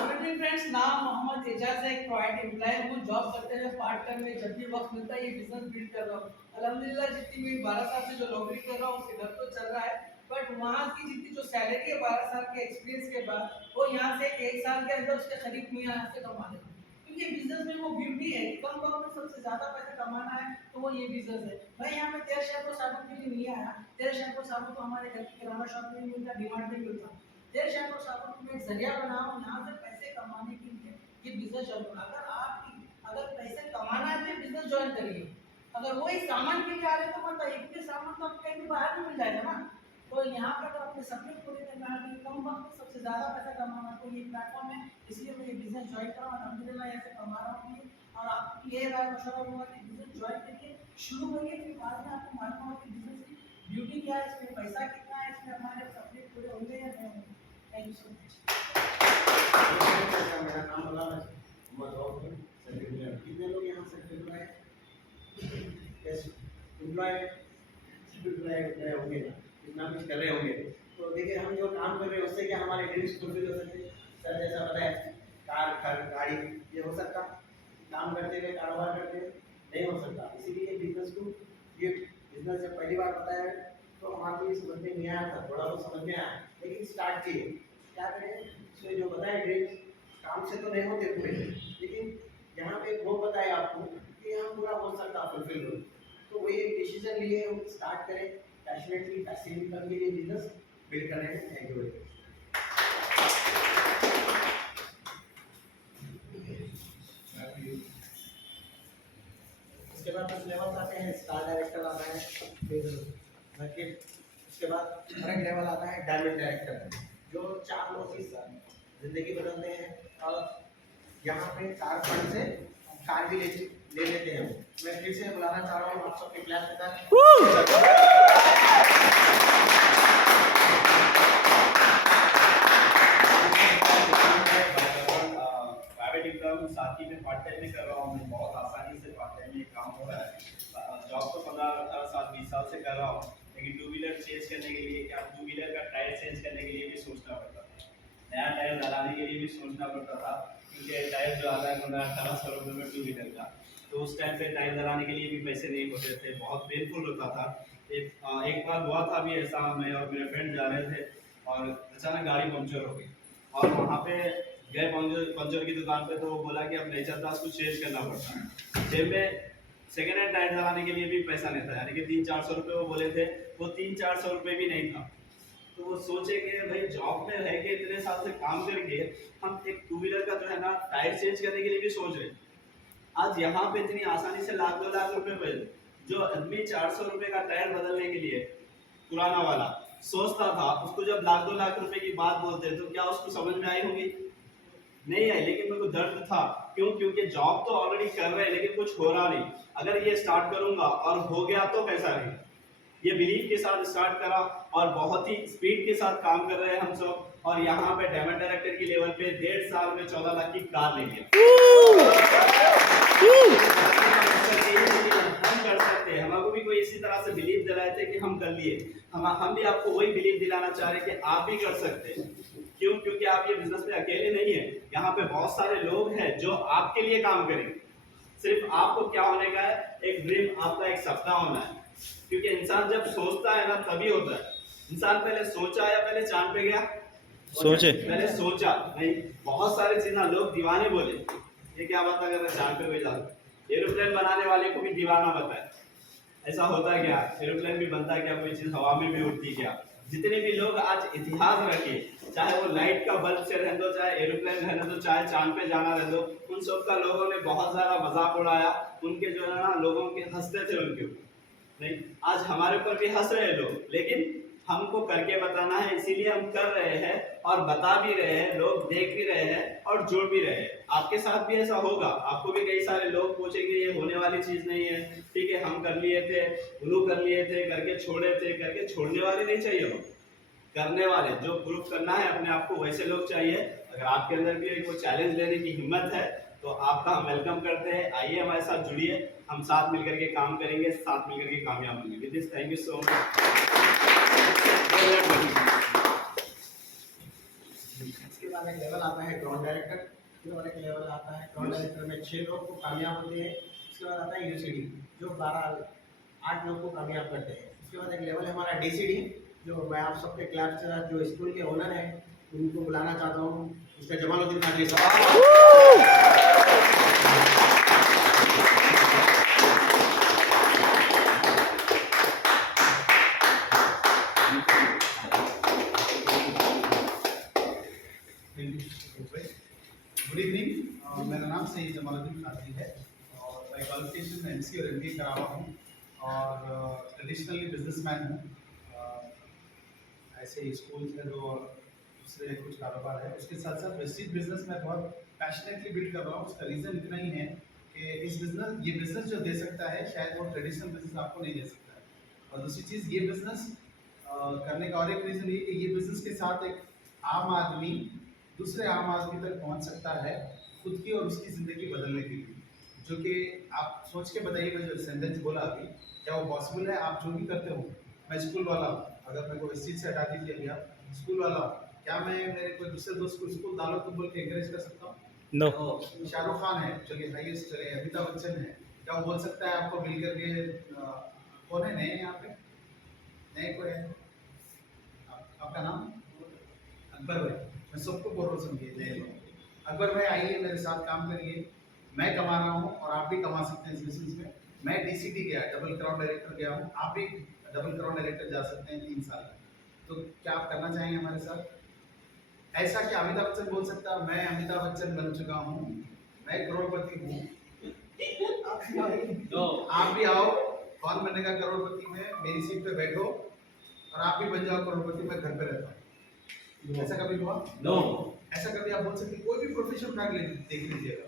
गुड इवनिंग फ्रेंड्स, नाम मोहम्मद एजाज है, एक प्राइवेट एम्प्लॉय हूँ। जॉब करते हुए पार्ट टाइम में जब भी वक्त मिलता है ये बिजनेस बिल्ड कर रहा हूँ। अल्हम्दुलिल्लाह जितनी भी 12 साल से जो नौकरी कर रहा हूँ उससे घर तो चल रहा है, बट वहाँ की जितनी जो सैलरी है 12 साल के एक्सपीरियंस के बाद वो यहाँ से 1 साल के अंदर उसके करीब नहीं यहाँ से कमा लेता हूँ। क्योंकि बिजनेस में वो ब्यूटी है, कम वक्त में सबसे ज्यादा पैसा कमाना है तो वो ये बिजनेस है। मैं यहाँ पे तेरे शैम्पू साबुन के लिए नहीं आया। तेरे शैम्पू साबुन तो हमारे घर की किराना शॉप में भी मिलता, डिमांड में मिलता। तेरे शैम्पू साबुन को मैं एक जरिया बनाऊँ यहाँ से पैसे कमाने के लिए, ये बिजनेस ज्वाइन करो। अगर पैसे कमाना है तो बिजनेस ज्वाइन करिए। अगर वही सामान के लिए आ रहे तो बताइए, क्योंकि सामान तो आपको कहीं भी बाहर भी मिल जाएगा ना। तो यहाँ पर तो अपने सपने पूरे करना है, कम वक्त में सबसे ज़्यादा पैसा कमाना, तो ये प्लेटफॉर्म है, इसलिए मैं ये बिजनेस ज्वाइन करा और अल्हम्दुलिल्लाह यहाँ से कमा रहा हूँ। और आपको ये राय मशवरा होगा कि बिजनेस ज्वाइन करिए, शुरू करिए, फिर बाद में आपको मालूम होगा कि बिजनेस की ब्यूटी क्या है, इसमें पैसा कितना है, इसमें हमारे सपने पूरे होंगे या नहीं होंगे। Thank you so much. मेरा नाम मोहम्मद कितने लोग यहाँ से एम्प्लॉय होंगे, इतना कुछ कर रहे होंगे। तो देखिए हम जो काम कर रहे हैं उससे क्या हमारे ड्रीम्स फुलफिल हो सकते हैं। सर जैसा बताया कार घर गाड़ी ये हो सकता, काम करते हुए कारोबार करते हुए नहीं हो सकता। इसीलिए बिजनेस को ये बिजनेस जब पहली बार बताया तो हमारे को समझ में नहीं आया था, थोड़ा बहुत समझ में आया, लेकिन स्टार्ट किए। क्या करें, इसमें जो बताया ड्रीम्स काम से तो नहीं होते पूरे, लेकिन यहाँ पे वो बताया आपको कि यहाँ पूरा हो सकता फुलफिल हो। तो वही एक डिसीजन लिए हम स्टार्ट करें पैशनेटली, पैसिव इनकम के लिए बिजनेस बिल्ड कर रहे हैं। Thank you very much. इसके बाद कुछ लेवल आते हैं, स्टार डायरेक्टर आता है, फिर उसके बाद हर एक लेवल आता है डायमंड डायरेक्टर, जो 4 लोग की जिंदगी बदलते हैं। और यहाँ पे कार फंड से कार भी ले लेते हैं। मैं फिर से बुलाना चाह रहा हूँ आप सबके क्लास के साथ। प्राइवेट इनकम साथ ही में पार्ट टाइम में कर रहा हूँ। मैं बहुत आसानी से पार्ट टाइम में काम हो रहा है। जॉब तो 15 साल 20 साल से कर रहा हूँ, लेकिन 2 व्हीलर चेंज करने के लिए, क्या 2 व्हीलर का टायर चेंज करने के लिए भी सोचना पड़ता था, नया टायर लगाने के लिए भी सोचना पड़ता था, क्योंकि टायर जो आता है 15-1800 रुपये में 2 व्हीलर का, तो उस टाइम पे टायर लगाने के लिए भी पैसे नहीं होते थे, बहुत पेनफुल होता था। एक बार हुआ था भी ऐसा, मैं और मेरे फ्रेंड जा रहे थे और अचानक गाड़ी पंक्चर हो गई, और वहाँ पे गए पंक्चर की दुकान पे, तो वो बोला कि अब नहीं चलता, उसको चेंज करना पड़ता है। जेब में सेकेंड हैंड टायर लगाने के लिए भी पैसा नहीं था, यानी कि 300-400 रुपये वो बोले थे, वो 300-400 रुपये भी नहीं था। तो वो सोचे कि भाई जॉब में रह के इतने साल से काम करके हम एक 2 व्हीलर का जो है ना टायर चेंज करने के लिए भी सोच रहे। आज यहाँ पे इतनी आसानी से 1-2 लाख रुपए पे जो आदमी 400 रुपये का टायर बदलने के लिए पुराना वाला सोचता था, उसको जब 1-2 लाख रुपए की बात बोलते तो क्या उसको समझ में आई होगी? नहीं आई। लेकिन मेरे को दर्द था, क्यों? क्योंकि जॉब तो ऑलरेडी कर रहे हैं लेकिन कुछ हो रहा नहीं। अगर ये स्टार्ट करूंगा और हो गया तो कैसा नहीं, ये बिलीव के साथ स्टार्ट करा और बहुत ही स्पीड के साथ काम कर रहे हैं हम सब। और यहाँ पे डायमंड डायरेक्टर की लेवल पे 1.5 साल में 14 लाख की कार ले लिया। हम कर सकते हैं, हमको भी कोई इसी तरह से बिलीव दिलाए थे कि हम कर लिए। हम भी आपको वही बिलीव दिलाना चाह रहे हैं कि आप भी कर सकते हैं। क्यों? क्योंकि आप ये बिजनेस में अकेले नहीं है, यहाँ पे बहुत सारे लोग हैं जो आपके लिए काम करेंगे। सिर्फ आपको क्या होने का है, एक ड्रीम, आपका एक सपना होना है। क्योंकि इंसान जब सोचता है ना तभी होता है। इंसान पहले सोचा या पहले चांद पे गया? सोचे। पहले सोचा नहीं। बहुत सारे चीज ना लोग दीवाने बोले, ये क्या बात अगर चांद पे भेजा, एरोप्लेन बनाने वाले को भी दीवाना बताए। ऐसा होता है क्या? एरोप्लेन भी बनता है क्या? कोई चीज हवा में भी उड़ती क्या? जितने भी लोग आज इतिहास रखे, चाहे वो लाइट का बल्ब से रह दो, चाहे एरोप्लेन रहने दो, चाहे चांद पे जाना रह दो, उन सब का लोगों ने बहुत सारा मजाक उड़ाया। उनके जो है ना लोगों के हंसते थे उनके ऊपर। नहीं, आज हमारे ऊपर भी हंस रहे हैं लोग, लेकिन हमको करके बताना है, इसीलिए हम कर रहे हैं और बता भी रहे हैं, लोग देख भी रहे हैं और जुड़ भी रहे हैं। आपके साथ भी ऐसा होगा, आपको भी कई सारे लोग पूछेंगे ये होने वाली चीज नहीं है, ठीक है हम कर लिए थे, उन्हों कर लिए थे, करके छोड़े थे, करके छोड़ने वाले नहीं चाहिए हो, करने वाले, जो प्रूफ करना है अपने आप को वैसे लोग चाहिए। अगर आपके अंदर भी कोई चैलेंज लेने की हिम्मत है तो आपका हम वेलकम करते हैं। आइए हमारे साथ जुड़िए, हम साथ मिलकर के काम करेंगे, साथ मिलकर के कामयाब होंगे। With this thank you so much. बाद एक लेवल आता है ग्राउंड डायरेक्टर, फिर और एक लेवल आता है ग्राउंड डायरेक्टर में 6 लोग को कामयाब होते हैं। उसके बाद आता है यूसीडी जो 8 लोग को कामयाब करते हैं। उसके बाद एक लेवल है हमारा डीसीडी, जो मैं आप सबके क्लास जो स्कूल के ओनर हैं उनको बुलाना चाहता हूँ, मिस्टर जमालुद्दीन कादरी साहब। गुड इवनिंग, मेरा नाम सईद जमालुद्दीन कादरी है और मैं क्वालिफिकेशन में एमसी और एमबीए करा हुआ हूँ और ट्रेडिशनली बिजनेसमैन हूँ। ऐसे ही स्कूल है जो दूसरे कुछ कारोबार है, उसके साथ साथ वेस्टेज बिजनेस में बहुत पैशनेटली बिल्ड कर रहा हूँ। उसका रीज़न इतना ही है कि ये बिज़नेस जो दे सकता है शायद वो ट्रेडिशनल बिजनेस आपको नहीं दे सकता है। और दूसरी चीज़, ये बिज़नेस करने का और एक रीज़न ये कि ये बिज़नेस के साथ एक आम आदमी दूसरे आम आदमी तक पहुंच सकता है खुद की और उसकी ज़िंदगी बदलने के लिए, जो कि आप सोच के बताइए, मैं जो सेंटेंस बोला अभी, क्या वो पॉसिबल है? आप जो भी करते हो, मैं स्कूल वाला हूँ, अगर मेरे को इस चीज़ से हटा दीजिए भैया, स्कूल वाला हूँ, क्या मैं मेरे कोई दूसरे दोस्त को स्कूल डालो तो बोल के एनकरेज कर सकता हूँ? नो। शाहरुख खान है, चलिए हाईएस्ट, चलिए अमिताभ बच्चन है, क्या वो बोल सकता है आपको मिल करके कौन है नए यहाँ पे? नए कोई है? आपका नाम? अकबर भाई, मैं सबको बोल रहा हूँ, समझिए नए लोग। अकबर भाई आइए मेरे साथ काम करिए, मैं कमा रहा हूँ और आप भी कमा सकते हैं इस बिजनेस में। मैं डीसीटी गया, डबल क्राउन डायरेक्टर गया हूँ, आप भी डबल क्राउन डायरेक्टर जा सकते हैं 3 साल में। तो क्या आप करना चाहेंगे हमारे साथ? ऐसा कि अमिताभ बच्चन बोल सकता है मैं अमिताभ बच्चन बन चुका हूँ, मैं करोड़पति हूँ, आप भी आओ, कौन बनेगा करोड़पति में, मेरी सीट पे बैठो और आप भी बन जाओ करोड़पति, मैं घर पे रहता हूँ। ऐसा कभी हुआ? नो। ऐसा कभी आप बोल सकते हैं? कोई भी प्रोफेशन उठा के देख लीजिएगा,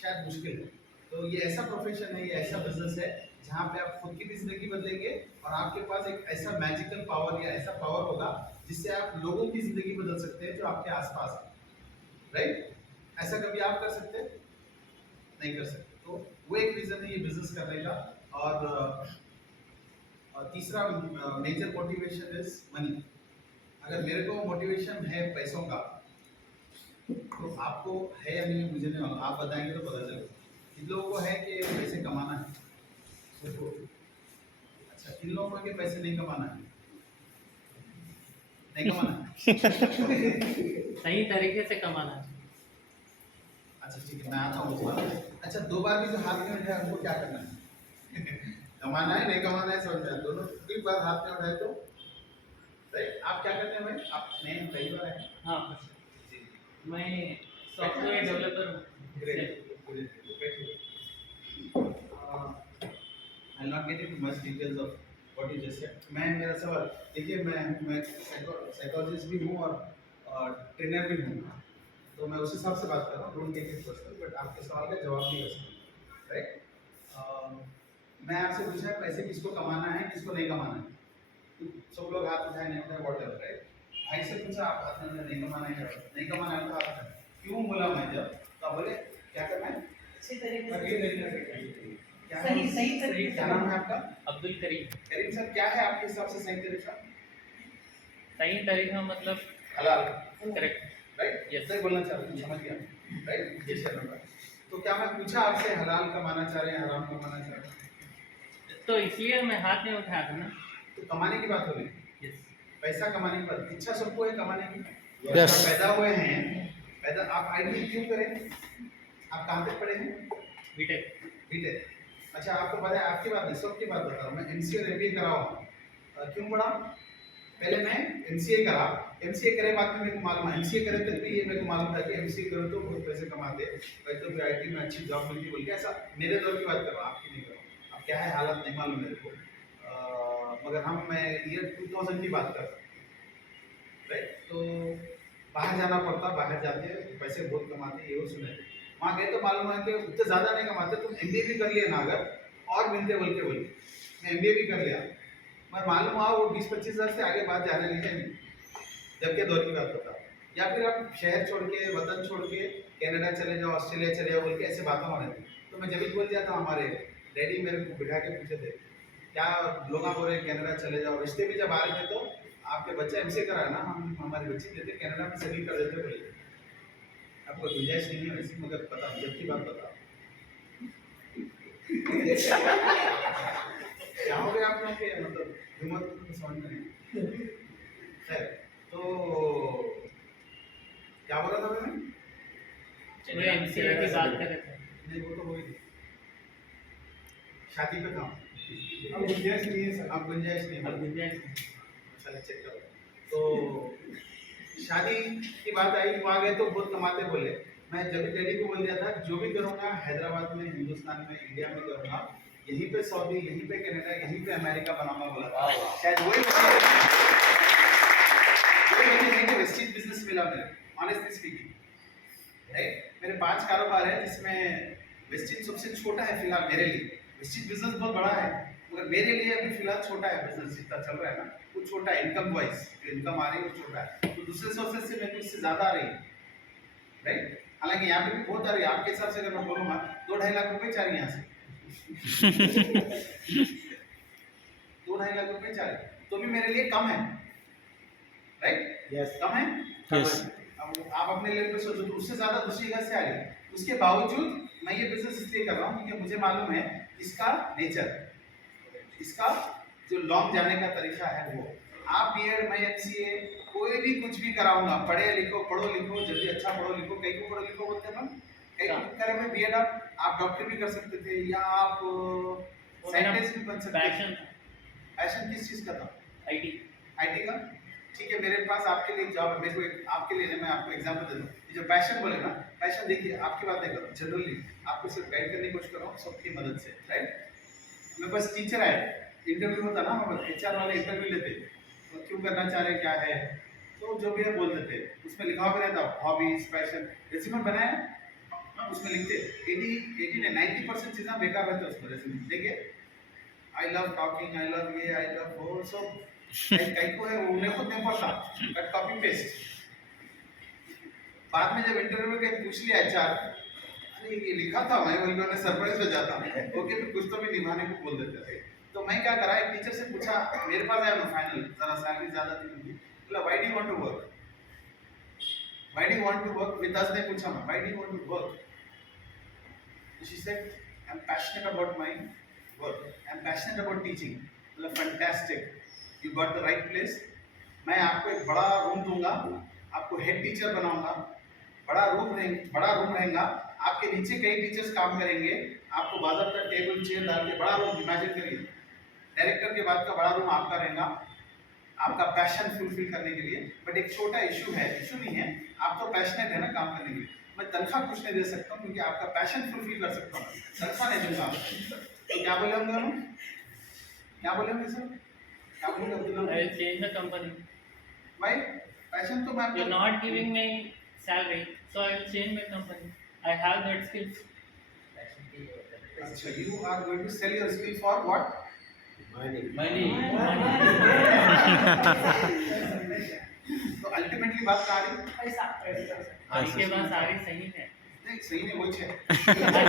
शायद मुश्किल है। तो ये ऐसा प्रोफेशन है, ये ऐसा बिजनेस है जहाँ पे आप खुद की भी जिंदगी बदलेंगे और आपके पास एक ऐसा मैजिकल पावर या ऐसा पावर होगा जिससे आप लोगों की जिंदगी बदल सकते हैं जो आपके आसपास है। राइट? ऐसा कभी आप कर सकते हैं? नहीं कर सकते। तो वो एक रीजन है ये बिजनेस करने का। और तीसरा मेजर मोटिवेशन इज मनी। अगर मेरे को मोटिवेशन है पैसों का, तो आपको है या नहीं मुझे नहीं मालूम, आप बताएंगे तो पता चलेगा। किन लोगों को है कि पैसे कमाना है? देखो, अच्छा, किन लोगों को पैसे नहीं कमाना है? नहीं कमाना है? सही तरीके से कमाना है। अच्छा ठीक है, मैं आता हूँ उस बात। अच्छा, 2 बार भी जो हाथ में उठाया उनको क्या करना है? कमाना है नहीं कमाना है समझ में, दोनों एक बार हाथ में उठाए तो राइट। आप क्या करते हैं भाई? आप नए पहली बार आए? हाँ, मैं सॉफ्टवेयर डेवलपर हूँ। I'll not get into much details of what you just said. मेरा सवाल देखिए, मैं साइकोलॉजिस्ट भी हूँ और ट्रेनर भी हूँ, तो मैं उस हिसाब से बात कर रहा हूँ, don't take it personal, but आपके सवाल का जवाब नहीं कर सकता। राइट? मैं आपसे पूछा है पैसे किसको कमाना है, किसको नहीं कमाना है? सब लोग हाथ उठाए नहीं उठाए व्हाटएवर, राइट? भाई से पूछा आप हाथ में नहीं कमाना है, नहीं कमाना है तो हाथ उठाए। क्यों बोला मैं जब, तो आप बोले क्या करना है? अच्छी तरीके से क्या सही नाम- सही तरीके क्या नाम है आपका? अब्दुल करीम। करीम सर, क्या है आपके हिसाब से सही तरीका? सही तरीका मतलब हलाल, करेक्ट। राइट? Yes. सही बोलना चाह रहे हैं, समझ गया, राइट? ये सर नंबर। तो क्या मैं पूछा आपसे हलाल कमाना चाह रहे हैं, हराम कमाना चाह रहे हैं? तो इसलिए मैं हाथ में उठाया था ना। तो कमाने की बात हो रही, यस। पैसा कमाने की बात, इच्छा सबको है कमाने की। Yes. आप पैदा हुए हैं, आप आईटी क्यों करें? आप कहाँ तक पढ़े हैं? बीटेक। बीटेक। अच्छा, आपको पता है, आपकी बात नहीं सबकी बात बता रहा हूँ, मैं एमसीए और एमबीए करा हूँ। क्यों पढ़ा? पहले मैं एमसीए करा, एमसीए करे बाद में मेरे को मालूम है, एमसीए करे तक भी ये मेरे को मालूम था कि एमसीए करो तो बहुत पैसे कमाते, वैसे तो फिर आईटी में अच्छी जॉब मिलती बोल के, ऐसा मेरे दौर की बात कर रहा हूँ, आपकी नहीं कर रहा हूँ। अब क्या है हालत नहीं मालूम मेरे को, मगर मैं ईयर 2000 की बात कर रहा हूँ, राइट? तो बाहर जाना पड़ता, बाहर जाते पैसे बहुत कमाते, ये वो सुने। वहाँ गए तो मालूम है कि उतने ज़्यादा नहीं कमाते। तुम एमबीए भी कर लिया ना अगर, और मिलते बोल के मैं एमबीए भी कर लिया, मैं मालूम हुआ वो 20-25 हज़ार से आगे बात जाने नहीं है, जब के दौर की बात बता। या फिर आप शहर छोड़ के, वतन छोड़ के कनाडा चले जाओ, ऑस्ट्रेलिया चले जाओ बोल के ऐसे बातें हो रही थी। तो मैं जब भी बोल दिया था, हमारे डैडी मेरे को बिठा के पूछे थे क्या लोग बोल रहे कनाडा चले जाओ, रिश्ते भी जब आ रहे थे तो आपके बच्चा एमसीए करा है ना, हम हमारे बच्चे देते कनाडा में सेटल कर देते बोले। आपको गुंजाइश नहीं है वैसे, मगर पता जब की बात बता क्या हो गया आप लोग के, मतलब हिम्मत तो समझ में नहीं। खैर, तो क्या बोला था मैंने? वो एमसीए की बात कर रहे थे। नहीं, वो तो हो ही नहीं। शादी पे था। अब गुंजाइश नहीं है सर। आप गुंजाइश नहीं अब है। गुंजाइश चलो चेक करो। तो शादी की बात आई, वहाँ गए तो बहुत कमाते बोले। मैं जब भी डैडी को बोल दिया था जो भी करूँगा हैदराबाद में, हिंदुस्तान में, इंडिया में करूँगा, यहीं पे सऊदी, यहीं पे कनाडा, यहीं पे अमेरिका बनाऊंगा बोला था। शायद वही वेस्टीज बिजनेस मिला मेरे, ऑनेस्टली स्पीकिंग, राइट। मेरे 5 कारोबार है जिसमें वेस्टीज सबसे छोटा है फिलहाल मेरे लिए। वेस्टीज बिजनेस बहुत बड़ा है मगर मेरे लिए अभी फिलहाल छोटा है बिजनेस, जितना चल रहा है ना वो छोटा है, इनकम वाइज जो इनकम आ रही है वो छोटा है। तो दूसरे सोर्सेज से मेरे को इससे ज़्यादा आ रही है, राइट। हालांकि यहाँ पे भी बहुत आ रही है, आपके हिसाब से अगर मैं बोलूँगा 2-2.5 लाख रुपए चाह रही है यहाँ से 2-2.5 लाख रुपए चाह रही, तो भी मेरे लिए कम है, राइट। यस। कम है। Yes. अब आप अपने लेवल पे सोचो तो उससे ज़्यादा दूसरी जगह से आ रही है। उसके बावजूद मैं ये बिजनेस इसलिए कर रहा हूँ क्योंकि मुझे मालूम है इसका नेचर, इसका जो लॉन्ग जाने का तरीका है वो। आप बीएड, मैं एमसीए, कोई भी कुछ भी कराऊंगा, पढ़े लिखो, पढ़ो लिखो, जल्दी अच्छा पढ़ो लिखो, कई को पढ़ो लिखो बोलते हैं ना, कई को करे में बीएड आप डॉक्टर भी कर सकते थे या आप साइंटिस्ट भी बन सकते थे। पैशन पैशन किस चीज़ का था? आईटी का। ठीक है, मेरे पास आपके लिए जॉब है, मेरे को आपके लिए मैं आपको एग्जांपल दे दूं। ये जो पैशन बोले ना, पैशन देखिए आपकी बात नहीं करो, जनरली आपको सिर्फ गाइड करने की कोशिश कर रहा हूँ सबकी मदद से, राइट। मेरे पास टीचर है, इंटरव्यू होता ना, हम एचआर वाले इंटरव्यू लेते, तो क्यों करना चाह रहे, क्या है, तो जो भी है बोल देते, उसमें लिखा हुआ रहता हॉबीज, पैशन, रेज्यूमे बनाया उसमें लिखते 80 ने 90% चीज़ें बेकार रहते हैं उसमें रेज्यूमे। देखिए I love talking, I love ये, आई लव वो, सब कई को है उन्हें खुद नहीं पड़ता, बट कॉपी पेस्ट। बाद में जब इंटरव्यू में कहीं पूछ लिया एचआर, अरे ये लिखा था मैं, बोल के उन्हें सरप्राइज हो जाता, ओके फिर कुछ तो भी निभाने को बोल देते थे। तो मैं क्या करा, एक टीचर से पूछा, मेरे पास आया ना फाइनल, जरा सैलरी ज़्यादा थी उनकी, बोला why do you want to work, why do you want to work with us, ने पूछा मैं, why do you want to work, she said I am passionate about my work, I am passionate about teaching. मतलब fantastic, you got the right place. मैं आपको एक बड़ा room दूंगा, आपको हेड टीचर बनाऊंगा, बड़ा रूम रहेगा, आपके नीचे कई टीचर्स काम करेंगे, आपको बाज़ाब्ता टेबल चेयर डाल के बड़ा रूम, इमेजिन करिए डायरेक्टर के बाद का बड़ा रूम आपका रहेगा, आपका पैशन फुलफिल करने के लिए। बट एक छोटा इशू है, इशू नहीं है, आप तो पैशनेट है ना काम करने के लिए, मैं तनख्वाह कुछ नहीं दे सकता हूँ क्योंकि आपका पैशन फुलफिल कर सकता हूँ, तनख्वाह नहीं दूंगा। तो क्या बोले हम दोनों, क्या बोले हम सर, क्या बोले Abdullah? I will change the company. भाई पैशन तो मैं You're not giving me salary, so I will change my company. I have that skills. अच्छा, you are going to sell your skill for what? Money तो ultimately बात कहाँ आ रही? पैसा इसके बाद सारी सही है। नहीं सही नहीं, वही है, ठीक है।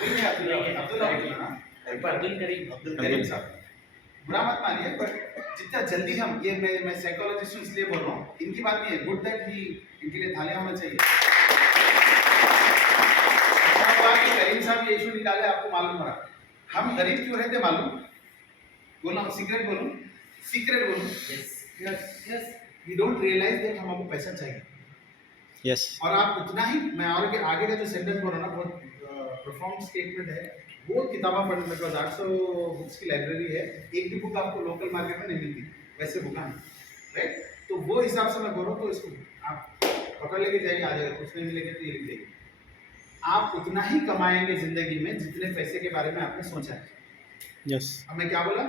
वही है अब्दुल्ला बोला ना, अब्दुल करीम साहब, बुरा मत मानिए, पर जितना जल्दी हम ये मैं साइकोलॉजिस्ट हूँ इसलिए बोल रहा हूँ, इनकी बात नहीं है, गुड दैट ही इनके लिए थालियां होना चाहिए। करीम साहब ये इशू निकाले, आपको मालूम हो रहा, हम गरीब क्यों रहते मालूम, बोलो सीक्रेट बोलूं, सीक्रेट बोलूं, yes we don't realize that हमको पैसा चाहिए। यस और आप उतना ही, मैं और आगे का जो सेंटेंस बोल रहा ना बहुत परफॉर्म स्टेटमेंट है, वो किताबें पढ़ने मेरे पास 800 बुक्स की लाइब्रेरी है, एक भी बुक आपको लोकल मार्केट में नहीं मिलती, वैसे बुक है, राइट। तो वो हिसाब से मैं बोल रहा हूँ, तो इसको आप पकड़ लेके जाइए, आ जाएगा, कुछ नहीं मिलेगा तो ये लिख देंगे। आप उतना ही कमाएंगे जिंदगी में जितने पैसे के बारे में आपने सोचा है। यस अब मैं क्या बोला,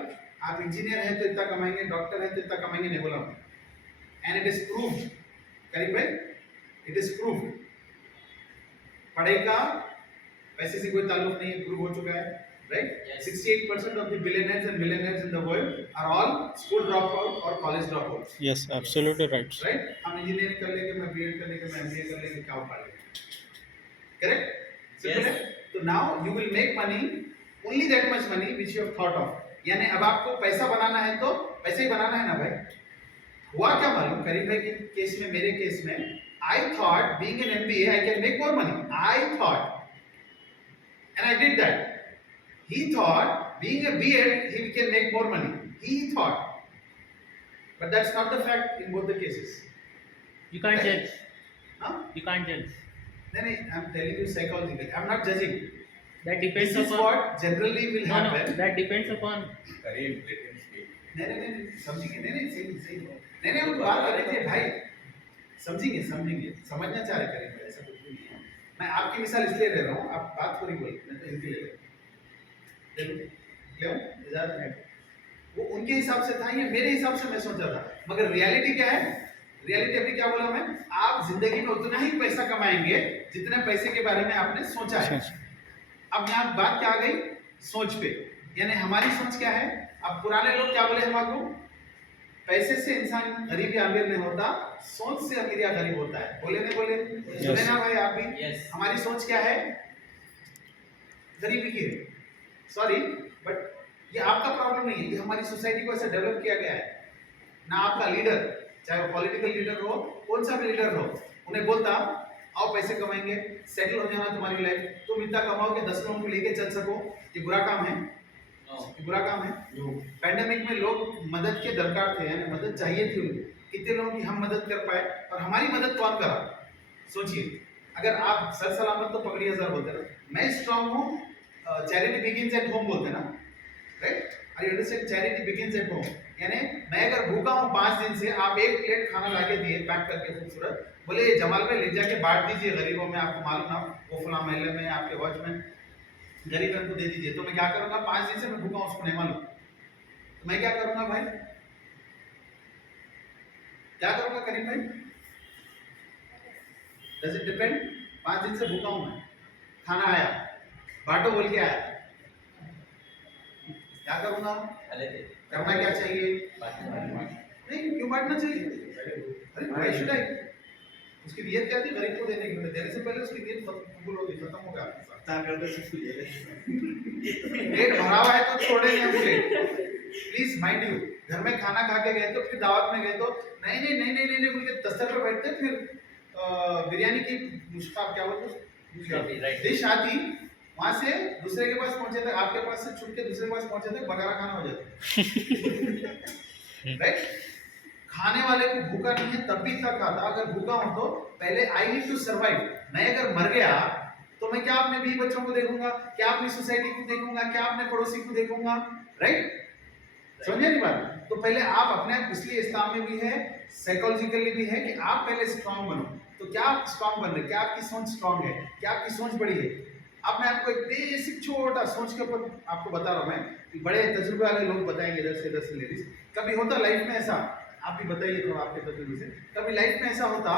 आप इंजीनियर हैं तो इतना कमाएंगे, डॉक्टर हैं तो इतना कमाएंगे, नहीं बोला एंड इट इज प्रूव्ड, करीब भाई इट इज प्रूव्ड, पढ़ाई का पैसे से कोई ताल्लुक नहीं है, प्रूव हो चुका है, right. 68% of the billionaires and millionaires in the world are all school drop out और college drop out, yes absolutely right right. हम इंजीनियरिंग कर लेंगे, मैं बीएड कर लेंगे, मैं एमबीए कर लेंगे, क्या उपाय लेंगे, करेक्ट। तो now you will make money, only that much money which you have thought of, यानी अब आपको पैसा बनाना है तो पैसे ही बनाना है ना भाई। हुआ क्या मालूम, करीब भाई के केस में, मेरे केस में I thought being an MBA I can make more money. I thought, and I did that. He thought being a B.Ed he can make more money. He thought, but that's not the fact in both the cases. You can't Right. judge. Huh? You can't judge. No, I'm telling you psychologically. I'm not judging. That depends This is upon. what generally will No, no. happen. That depends upon. नहीं समझेंगे नहीं सही नहीं हम बात कर रहे थे भाई समझेंगे समझना चाह रहे करेंगे ऐसा कुछ भी नहीं है मैं आपकी मिसाल इसलिए ले रहा हूँ आप बात थोड़ी बोल मैं तो इनके ले क्यों इजाजत है वो उनके हिसाब से था ये मेरे हिसाब से मैं सोचा था मगर रियलिटी क्या है रियलिटी अभी क्या बोला मैं आप जिंदगी में उतना ही पैसा कमाएंगे जितने पैसे के बारे में आपने सोचा है अब यहाँ बात क्या आ गई सोच पे यानी हमारी सोच क्या है अब पुराने लोग क्या बोले हमको पैसे से इंसान गरीब या अमीर नहीं होता सोच से अमीर या गरीब होता है बोले नहीं बोले सुने ना भाई आप भी Yes. हमारी सोच क्या है गरीबी की है सॉरी बट ये आपका प्रॉब्लम नहीं है ये हमारी सोसाइटी को ऐसा डेवलप किया गया है ना आपका लीडर चाहे वो पॉलिटिकल लीडर हो कौन सा भी लीडर हो उन्हें बोलता आओ पैसे कमाएंगे सेटल हो जाना तुम्हारी लाइफ तुम इतना कमाओ कि 10 लोगों को लेके चल सको ये बुरा काम है ये बुरा काम है पैंडेमिक में लोग मदद के दरकार थे यानी मदद चाहिए थी उनको कितने लोगों की हम मदद कर पाए और हमारी मदद कौन करा सोचिए अगर आप सर सलामत तो पकड़ी हजार बोलते ना मैं स्ट्रांग हूँ चैरिटी बिगिंस एट होम बोलते ना right I understand charity begins at home यानी मैं अगर भूखा हूँ 5 दिन से आप एक प्लेट खाना ला के दिए पैक करके खूबसूरत बोले ये जमाल में ले जाके बांट दीजिए गरीबों में आपको मालूम ना वो फला महल्ले में आपके वॉचमैन गरीब को दे दीजिए तो मैं क्या करूंगा 5 दिन से मैं भूखा हूं उसको नहीं मालूम तो मैं क्या करूंगा भाई क्या करूंगा करीम भाई डज इट डिपेंड 5 दिन से भूखा हूं मैं खाना आया बांटो बोल के आया क्या करूंगा करना क्या चाहिए नहीं क्यों बांटना चाहिए अरे व्हाई शुड आई उसकी नियत क्या थी गरीब को देने की देने से पहले उसकी नियत कबूल होगी खत्म हो गया पेट भरा हुआ है तो छोड़ेंगे हम प्लेट प्लीज माइंड यू घर में खाना खा के गए तो फिर दावत में गए तो नहीं बोल के दस्तर पर बैठते फिर बिरयानी की मुश्किल क्या बोलते डिश आती वहां से दूसरे के पास पहुंचे तक आपके पास से छूट के दूसरे के पास पहुंचे तक बगारा खाना हो जाता राइट खाने वाले को भूखा नहीं है तब भी इतना खाता अगर भूखा हो तो पहले आई नीड टू सर्वाइव मैं अगर मर गया तो मैं क्या अपने बीवी बच्चों को देखूंगा क्या अपनी सोसाइटी को देखूंगा क्या अपने पड़ोसी को देखूंगा राइट समझे नहीं बात तो पहले आप अपने इसलिए इस्लाम में भी है साइकोलॉजिकली भी है कि आप पहले स्ट्रांग बनो तो क्या आप स्ट्रांग बन रहे क्या आपकी सोच स्ट्रांग है क्या आपकी सोच बड़ी है अब मैं आपको एक बेसिक छोटा सोच के ऊपर आपको बता रहा हूँ मैं कि बड़े तजुर्बे वाले लोग बताएंगे इधर से लेडीज कभी होता लाइफ में ऐसा आप भी बताइए थोड़ा आपके तजुर्बे से कभी लाइफ में ऐसा होता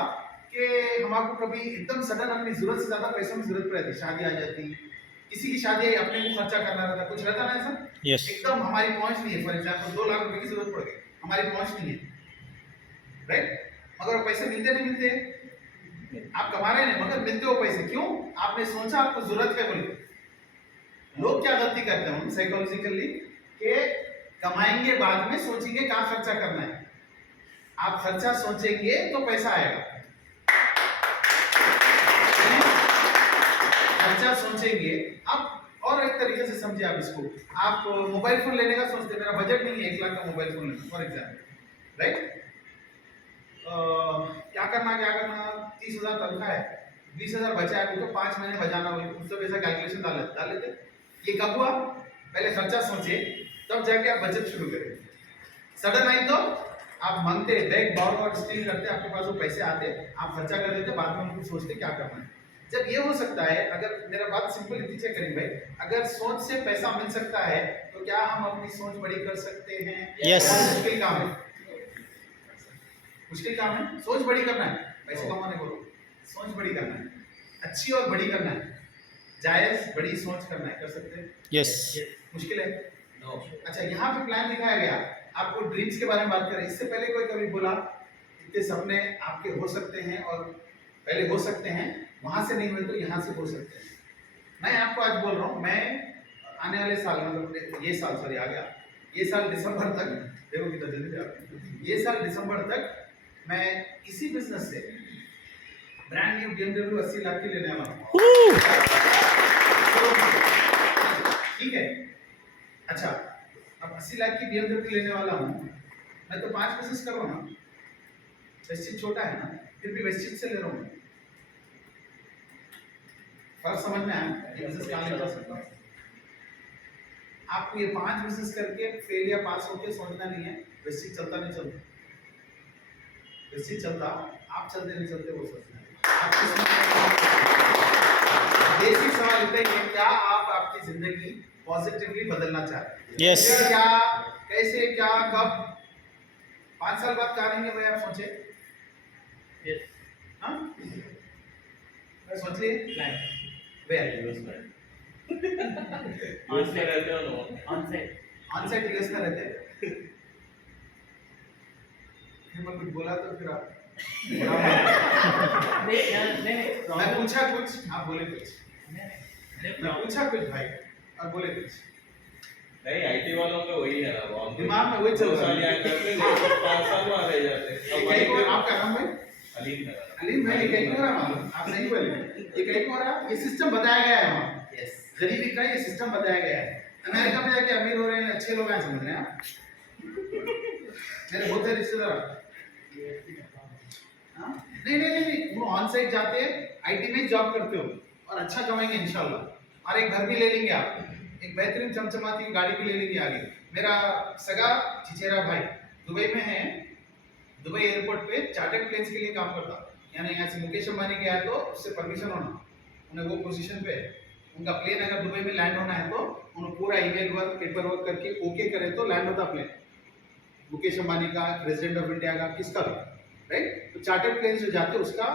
कि हमारे कभी एकदम सडन अपनी जरूरत से ज्यादा पैसों की जरूरत पड़ती शादी आ जाती किसी की शादी आई अपने को खर्चा करना रहता कुछ रहता ना ऐसा Yes. एकदम हमारी पहुंच नहीं है फॉर एग्जांपल 2 लाख रुपए की जरूरत पड़ गई हमारी पहुंच नहीं है राइट मगर वो पैसे मिलते नहीं मिलते आप कमा रहे हैं मगर मिलते हो पैसे क्यों आपने सोचा आपको जरूरत है बोले लोग क्या गलती करते हैं साइकोलॉजिकली कि कमाएंगे बाद में सोचेंगे कहाँ खर्चा करना है आप खर्चा सोचेंगे तो पैसा आएगा खर्चा सोचेंगे आप और एक तरीके से समझे आप इसको आप मोबाइल फोन लेने का सोचते मेरा बजट नहीं है 1 लाख का मोबाइल फोन लेना फॉर एग्जाम्पल राइट क्या करना 30,000 तनख्वाह है 20,000 बचा है तो 5 महीने बचाना हो उससे वैसा कैलकुलेशन डाल लेते ये कब हुआ पहले खर्चा सोचे तब जाके आप बचत शुरू करें सडन आई तो आप मांगते बैग बाउल और स्टील करते आपके पास वो पैसे आते आप खर्चा कर देते बाद में उनको सोचते क्या करना है जब ये हो सकता है अगर मेरा बात सिंपल इतनी चेक करें भाई अगर सोच से पैसा मिल सकता है तो क्या हम अपनी सोच बड़ी कर सकते हैं Yes. मुश्किल काम है मुश्किल काम है सोच बड़ी करना है पैसे कमाने को सोच बड़ी करना है अच्छी और बड़ी करना है जायज बड़ी सोच करना है कर सकते हैं Yes. मुश्किल है अच्छा यहाँ पे प्लान दिखाया गया आपको ड्रीम्स के बारे में बात करें इससे पहले कोई कभी बोला इतने सपने आपके हो सकते हैं और पहले हो सकते हैं वहां से नहीं हुए तो यहाँ से हो सकते हैं मैं आपको आज बोल रहा हूँ मैं आने वाले साल मतलब ये साल सॉरी आ गया ये साल दिसंबर तक देखो कितना जल्दी ये साल दिसंबर तक मैं इसी बिजनेस से ब्रांड न्यू BMW 80 लाख की लेने वाला हूँ। ठीक है, अच्छा अब 80 लाख की BMW लेने वाला हूँ, मैं तो 5 बिजनेस कर रहा हूँ ना, वेस्टिज छोटा है ना, फिर भी वेस्टिज से ले रहा हूँ। फर्क समझ में आया? ये बिजनेस कहाँ ले जा सकता है? आपको ये 5 बिजनेस करके फेल या पास होके सोचना नहीं है वेस्टिज चलता नहीं चलता, वेस्टिज चलता, आप चलते नहीं चलते वो सोचना है। बेसिक सवाल इतना ही है, क्या आप आपकी जिंदगी पॉजिटिवली बदलना चाहते हैं? Yes. क्या, कैसे, क्या, कब? 5 साल बाद क्या रहेंगे भाई, आप सोचे? Yes. हाँ, सोच लिए? Plan. Where On site. On site. Onsite US में रहते हैं। फिर मैं कुछ बोला तो फिर आप नहीं मैं problem. पूछा कुछ, आप बोले कुछ, नहीं, मैं problem. पूछा कुछ भाई, आप बोले कुछ। नहीं आईटी वालों का वही है ना, वो दिमाग में वही चल रहा है। 2 साल यहाँ करते हैं, 5 साल वहाँ रह जाते हैं। अब कहीं को वही आपका नाम भाई? अलीम है। अलीम भाई, ये कहीं को रहा मालूम, आप सही बोले, ये कहीं को रहा, ये सिस्टम बताया गया है वहाँ। यस गरीबी का ये सिस्टम बताया गया है। अमेरिका में जाके अमीर हो रहे हैं, अच्छे लोग हैं, समझ रहे हैं आप? मेरे बहुत सारे रिश्तेदार, हाँ? नहीं नहीं नहीं नहीं, वो ऑन साइट जाते हैं, आईटी में जॉब करते हो और अच्छा कमाएंगे इंशाल्लाह, और एक घर भी ले लेंगे आप, एक बेहतरीन चमचमाती गाड़ी भी ले लेंगे आगे। मेरा सगा चिचेरा भाई दुबई में है, दुबई एयरपोर्ट पे चार्टर्ड प्लेन्स के लिए काम करता, यानी यहाँ से मुकेश अंबानी गया तो उससे परमिशन होना, उन्हें वो पोजीशन पे है, उनका प्लेन अगर दुबई में लैंड होना है तो उन्हें पूरा ईमेल वर्क पेपर वर्क करके ओके करे तो लैंड होता प्लेन, मुकेश अंबानी का, प्रेसिडेंट ऑफ इंडिया का, किसका भी, राइट? तो चार्टर्ड प्लेन जो जाते उसका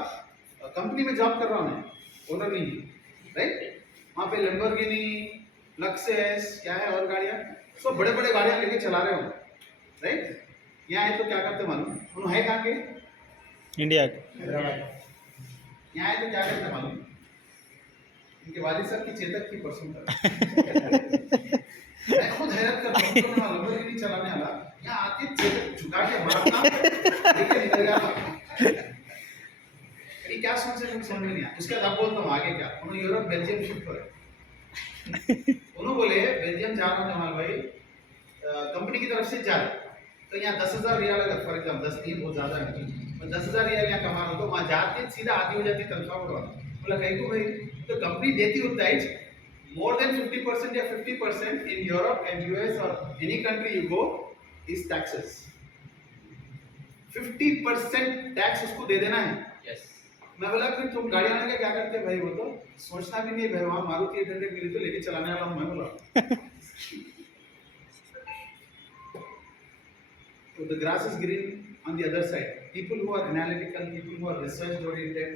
कंपनी में जॉब कर रहा हूँ मैं, ओनर नहीं, राइट? वहाँ पे लैम्बोर्गिनी, लक्सेस, क्या है और गाड़ियाँ, सब बड़े बड़े गाड़ियाँ लेके चला रहे हो, राइट? यहाँ है तो क्या करते मालूम, उन्होंने है कहाँ के, इंडिया। यहाँ है तो क्या करते मालूम, इनके वालिद साहब की चेतक की परसों तक मैं खुद हैरत करता हूँ, तो मैं लंबोर्गिनी चलाने वाला यहाँ आके चेतक झुका के मारना लेके निकल गया। ये क्या सोच रहे हैं समझ में नहीं आया। उसके बाद आप बोलता हूँ आगे क्या, उन्होंने यूरोप बेल्जियम शिफ्ट करे, उन्होंने बोले बेल्जियम जा रहा हूँ जमाल भाई, कंपनी की तरफ से जा रहे, तो यहाँ 10,000 रियाल अगर फॉर एग्जाम्पल 10 नहीं बहुत ज़्यादा है, मैं 10,000 रियाल यहाँ कमा रहा हूँ तो वहाँ जाके सीधा आधी हो जाती तनख्वाह बढ़वा, बोला कहीं को भाई, तो कंपनी देती उतना ही, more than 50% या 50% in Europe and US or any country you go is taxes, 50% tax उसको दे देना है। Yes. मैं बोला फिर तुम गाड़ी आने का क्या करते भाई, वो तो सोचना भी नहीं भाई, वहाँ मारुति 800 मिली तो लेके चलाने वाला हूँ मैं, बोला so the grass is green on the other side. People who are analytical, people who are research oriented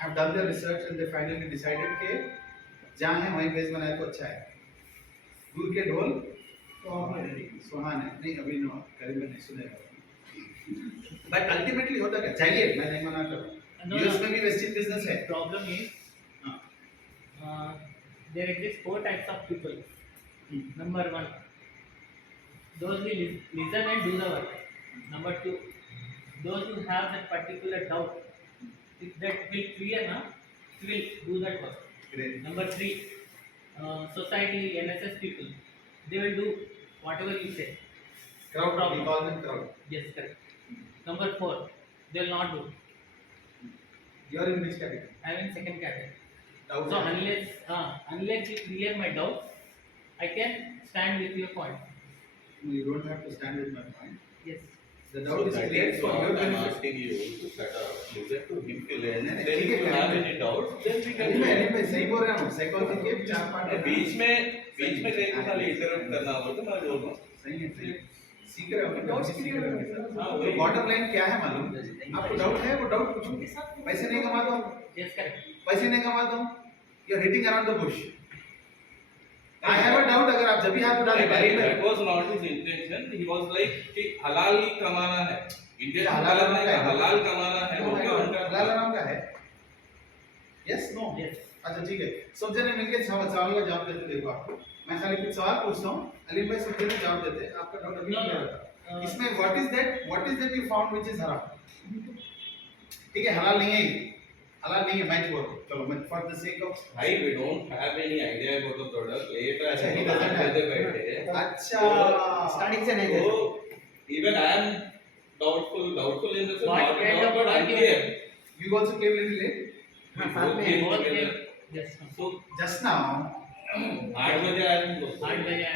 have done their research and they finally decided कि जहाँ है वहीं बेस बनाए तो अच्छा है। दूर के ढोल सुहाने नहीं, अभी नो करीब में नहीं सुनेगा, बट अल्टीमेटली होता क्या, चाहिए, मैं नहीं मना कर रहा हूँ, यूएस में भी वेस्टिज बिजनेस है। Problem is, there exist 4 types of people. Number 1, those will listen and do the work. Number 2, those who have that particular doubt, if that will clear na, will do that work. Great. Number 3, society, NSS people, they will do whatever you say. Crowd, we call them crowd. Yes, correct. Number 4, they will not do. You are in which category? I am in second category. Doubt. So unless you clear my doubts, I can stand with your point. No, you don't have to stand with my point. Yes. The doubt is cleared for your I'm benefit. asking you to set up, listen to him clear. नहीं, Then ठीक if है, you have ठीक है। any doubts, then we can. Ali भाई सही बोल रहा हूँ, साइकोलॉजी के 4 पार्ट बीच में कहीं को खाली इंटरप्ट करना हो तो मैं बोल रहा हूँ। सही है, सही है। सीख रहे हो, डाउट्स क्लियर हो गए। हाँ, तो वही। बॉटम लाइन क्या है मालूम, आपको डाउट है वो डाउट पूछो, पैसे नहीं कमाता हूँ, Yes, correct. पैसे नहीं कमाता हूँ, you are hitting around the bush. I have a doubt, अगर आप जब भी हाथ उठा लेते That was not his intention. He was like कि हलाल ही कमाना है। इंडियन हलाल हलाल का है। हलाल कमाना है। वो क्या उनका हलाल आराम का है। Yes no Yes. अच्छा ठीक है, सब जने मिलके सवाल का जवाब देते, देखो आपको मैं खाली कुछ सवाल पूछता हूँ, अलीम भाई सब जने जवाब देते, आपका डाउट अभी No, क्लियर no. होता। इसमें what is that you found which is हराम, ठीक है हलाल नहीं है ये, हलाल नहीं है, मैं बोल रहा हूँ, चलो मैं फॉर द सेक ऑफ भाई we don't have any idea about the product. Later अच्छा, है he doesn't have. बैठे अच्छा स्टार्टिंग से नहीं थे। तो even I am doubtful in the sense What not kind of but work unclear. you also came little late हाँ, We साथ both में came Both together. came just now. So just now 8 बजे आए हम लोग। 8 बजे आए हैं।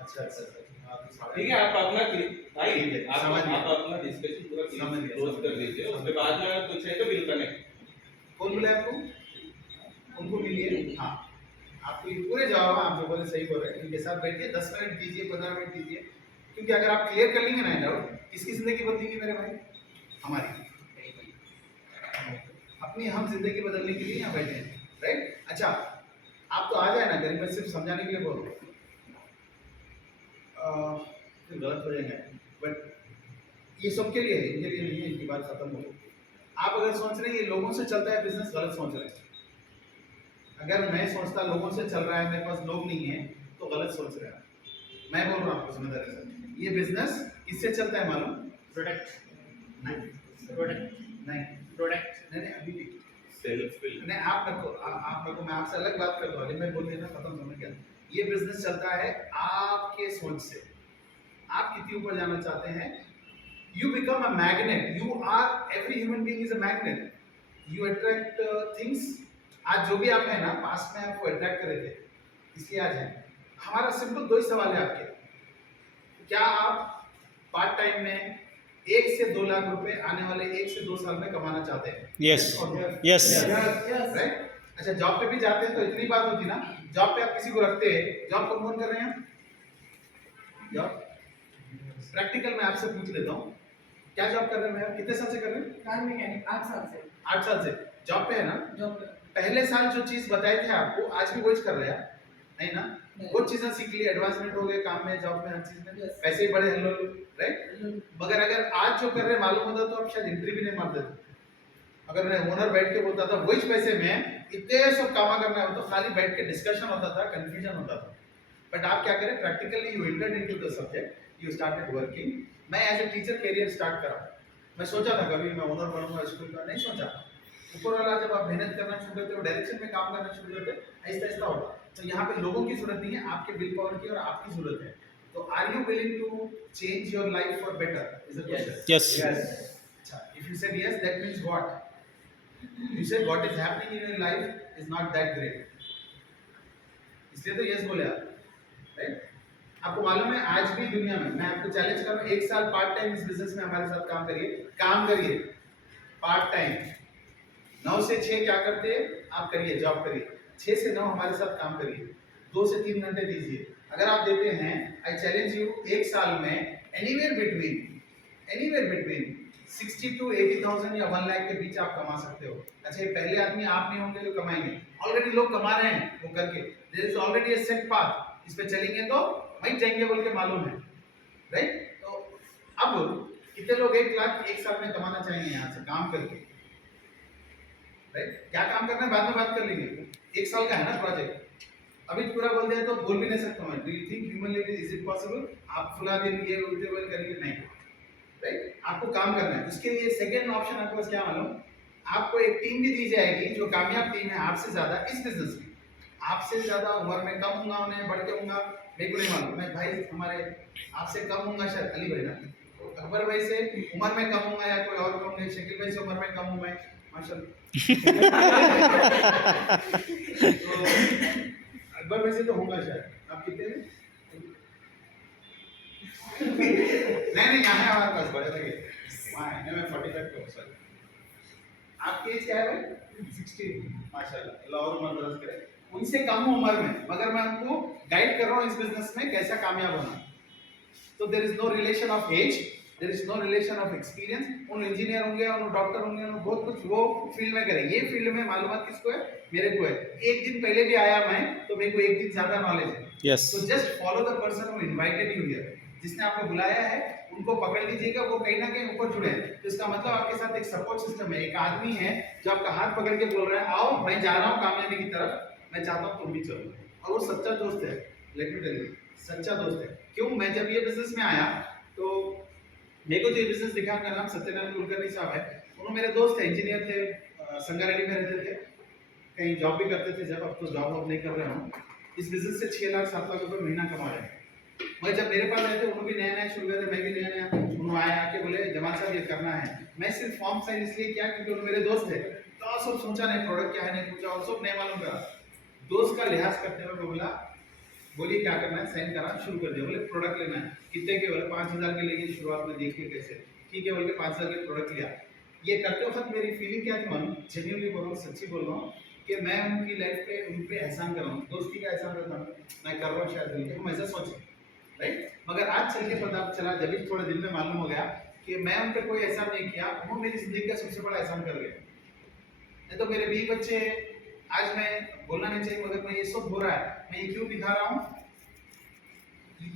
अच्छा अच्छा अच्छा हाँ, तो साढ़े- ठीक है, आप अपना भाई ठीक है, आप समझ गया। आप अपना डिस्कशन पूरा समझ गया, क्लोज समझ कर गया। दीजिए, उसके बाद में अगर कुछ है तो विल कनेक्ट। कौन बोले आपको? उनको मिलिए, हाँ आपको ये पूरे जवाब आप जो बोले सही बोल रहे हैं, इनके साथ बैठिए 10 मिनट दीजिए, 15 मिनट दीजिए, क्योंकि अगर आप क्लियर कर लेंगे ना डाउट, किसकी जिंदगी बदलेगी मेरे भाई? हमारी अपनी हम जिंदगी बदलने के लिए यहाँ बैठे हैं, राइट? अच्छा आप तो आ जाए ना, गरीब, मैं सिर्फ समझाने के लिए बोल रहा हूँ, फिर गलत हो जाएंगे, बट ये सबके लिए है, इनके लिए नहीं है, इनकी बात खत्म हो गई। आप अगर सोच रहे हैं ये लोगों से चलता है बिजनेस, गलत सोच रहे हैं। अगर मैं सोचता लोगों से चल रहा है, मेरे पास लोग नहीं है, तो गलत सोच रहे हैं। मैं बोल रहा हूँ आपको समझदारी से, ये बिजनेस किससे चलता है मालूम? प्रोडक्ट नहीं प्रोडक्ट नहीं प्रोडक्ट नहीं अभी भी सेल्फ नहीं, आप मेरे को मैं आपसे अलग बात कर रहा हूँ, मैं बोल देना खत्म, समझ गया। ये बिजनेस चलता है आपके सोच से, आप कितनी ऊपर जाना चाहते हैं। You become a magnet, you are, every human being is a magnet, you attract things. आज जो भी आप है ना, पास्ट में आपको अट्रैक्ट करे थे, इसलिए आज है। हमारा सिंपल दो ही सवाल है आपके, क्या आप पार्ट टाइम में 1 से 2 लाख रुपए आने वाले 1 से 2 साल में कमाना चाहते हैं? Yes. Yes. राइट? अच्छा जॉब पे भी जाते हैं तो इतनी बात होती ना, जॉब पे आप किसी को रखते हैं, जॉब कौन कर रहे हैं? जॉब प्रैक्टिकल मैं आपसे पूछ लेता हूँ, क्या जॉब कर रहे हैं भैया? कितने साल से कर रहे हैं? कार मैकेनिक 8 साल से 8 साल से जॉब पे है ना? जॉब कर पहले साल जो चीज बताए थे आपको, आज भी वही कर रहे हैं? नहीं ना? नहीं। वो चीजें सीख ली, एडवांसमेंट हो गए काम में, जॉब में, हर चीज में, Yes. पैसे ही बड़े हेलो, राइट? मगर अगर आज जो कर रहे हैं मालूम होता तो आप शायद एंट्री भी नहीं मार देते। अगर मैं ओनर बैठ के बोलता था वही पैसे में इतने सब कामा करना है, तो खाली बैठ के डिस्कशन होता था, कंफ्यूजन होता था। बट आप क्या करें, practically you entered into the subject, you started working. मैं as a teacher career start करा, मैं सोचा था कभी मैं ओनर बनूंगा स्कूल का, नहीं सोचा। ऊपर वाला जब आप मेहनत करना शुरू करते हो, डायरेक्शन में काम करना शुरू करते हो, ऐसा ऐसा होगा। तो यहाँ पे लोगों की जरूरत नहीं है, आपके विल पावर की और आपकी जरूरत है। तो are you willing to change your life for better is the question. Yes. अच्छा, if you said yes, that means what? You said what is happening in your life is not that great. इसलिए तो yes बोले आप, right? आपको मालूम है आज भी दुनिया में, मैं आपको चैलेंज कर रहा हूँ, 1 साल पार्ट टाइम इस बिजनेस में हमारे साथ काम करिए पार्ट टाइम। 9 से 6 क्या करते हैं आप, करिए जॉब करिए, 6 से 9 हमारे साथ काम करिए, 2 से 3 घंटे दीजिए। अगर आप देते हैं, आई चैलेंज यू, 1 साल में एनीवेयर बिटवीन 60 to 80,000 या 1 लाख के बीच आप कमा सकते हो। अच्छा, ये पहले आदमी आप नहीं होंगे जो कमाएंगे, ऑलरेडी लोग कमा रहे हैं वो करके, there is already a set path, इस पे चलेंगे तो वहीं जाएंगे बोल के मालूम है, राइट? तो अब कितने लोग 1 लाख 1 साल में कमाना चाहेंगे यहाँ से काम करके, राइट? क्या काम करना है बाद में बात कर लेंगे, 1 साल का है ना प्रोजेक्ट, अभी पूरा बोल दिया तो बोल भी नहीं सकता मैं। Do you think humanly is it possible? आप फुला दिन ये उल्टे बोल करेंगे नहीं, राइट? आपको काम करना है। उसके लिए सेकंड ऑप्शन आपके पास क्या मालूम, आपको एक टीम भी दी जाएगी जो कामयाब टीम है आपसे ज्यादा इस बिजनेस में, आपसे ज्यादा उम्र में कम होगा, उन्हें बढ़ के होगा, मेरे को नहीं मालूम, मैं भाई हमारे आपसे कम होगा शायद अली भाई ना, अकबर भाई से उम्र में कम होगा या कोई और कम होंगे, शकील भाई से उम्र में कम हूँ मैं माशाल्लाह। तो अकबर भाई से तो होगा शायद, आप कितने हैं? नहीं यहाँ है हमारे पास, बड़े लगे वहाँ है, मैं 45 का हूँ सर। आपकी एज क्या है भाई? 60 माशाल्लाह, अल्लाह और उम्र दराज करे। उनसे कम उम्र में, मगर मैं उनको गाइड कर रहा हूँ इस बिजनेस में कैसा कामयाब होना। तो there is no relation of age, there is no relation of experience. उन इंजीनियर होंगे, उन डॉक्टर होंगे, उन बहुत कुछ वो फील्ड में करेंगे। ये फील्ड में मालूमात किसको है? मेरे को है। एक दिन पहले भी आया मैं, तो मेरे को एक दिन ज्यादा नॉलेज है। Yes. तो just follow the person who invited you here, जिसने आपको बुलाया है उनको पकड़ लीजिएगा, वो कहीं ना कहीं ऊपर जुड़े हैं। तो इसका मतलब आपके साथ एक सपोर्ट सिस्टम है, एक आदमी है जो आपका हाथ पकड़ के बोल रहा है आओ मैं जा रहा हूँ कामयाबी की तरफ, मैं चाहता हूँ तुम भी चलो। और वो सच्चा दोस्त है, लेट मी टेल यू, सच्चा दोस्त है। क्यों? मैं जब ये बिजनेस में आया तो मेरे को जो बिजनेस दिखा, उनका नाम सत्यनारायण कुलकर्णी साहब है, उन्होंने मेरे दोस्त थे, इंजीनियर थे, संगारेड्डी में रहते थे, कहीं जॉब भी करते थे जब, अब तो जॉब वॉब नहीं कर रहे हूँ। इस बिजनेस से 6 लाख 7 लाख रुपए महीना कमा रहे हैं। मैं जब मेरे पास आए थे उन्होंने भी नया नया शुरू किया था, मैं भी नया नया, उन्होंने आए आके बोले जमाल साहब ये करना है। मैं सिर्फ फॉर्म साइन इसलिए किया क्योंकि उन्होंने मेरे दोस्त थे, तो सब सोचा नहीं प्रोडक्ट क्या है नहीं पूछा और सब नहीं मालूम करा। दोस्त का लिहाज करते हुए बोला बोलिए क्या करना है, साइन करा, शुरू कर दिया। बोले प्रोडक्ट लेना है, कितने के? बोले 5000 के लेंगे शुरुआत में, देखिए कैसे। ठीक है बोल के 5000 के प्रोडक्ट लिया। ये करते वक्त मेरी फीलिंग क्या थी मालूम, जेन्युइनली बोल रहा हूँ, सच्ची बोल रहा हूँ कि मैं उनकी लाइफ पे उन पे एहसान कर रहा हूँ, दोस्ती का एहसान करता हूँ, मैं कर रहा हूँ शायद बोल के हम ऐसा सोचे, राइट। मगर आज चल के पता चला, जब भी थोड़े दिन में मालूम हो गया कि मैं उन पे कोई एहसान नहीं किया, वो मेरी जिंदगी का सबसे बड़ा एहसान कर गए। नहीं तो मेरे 20 बच्चे, आज मैं बोलना नहीं चाहिए मगर मैं ये सब हो रहा है, मैं ये क्यों दिखा रहा हूँ,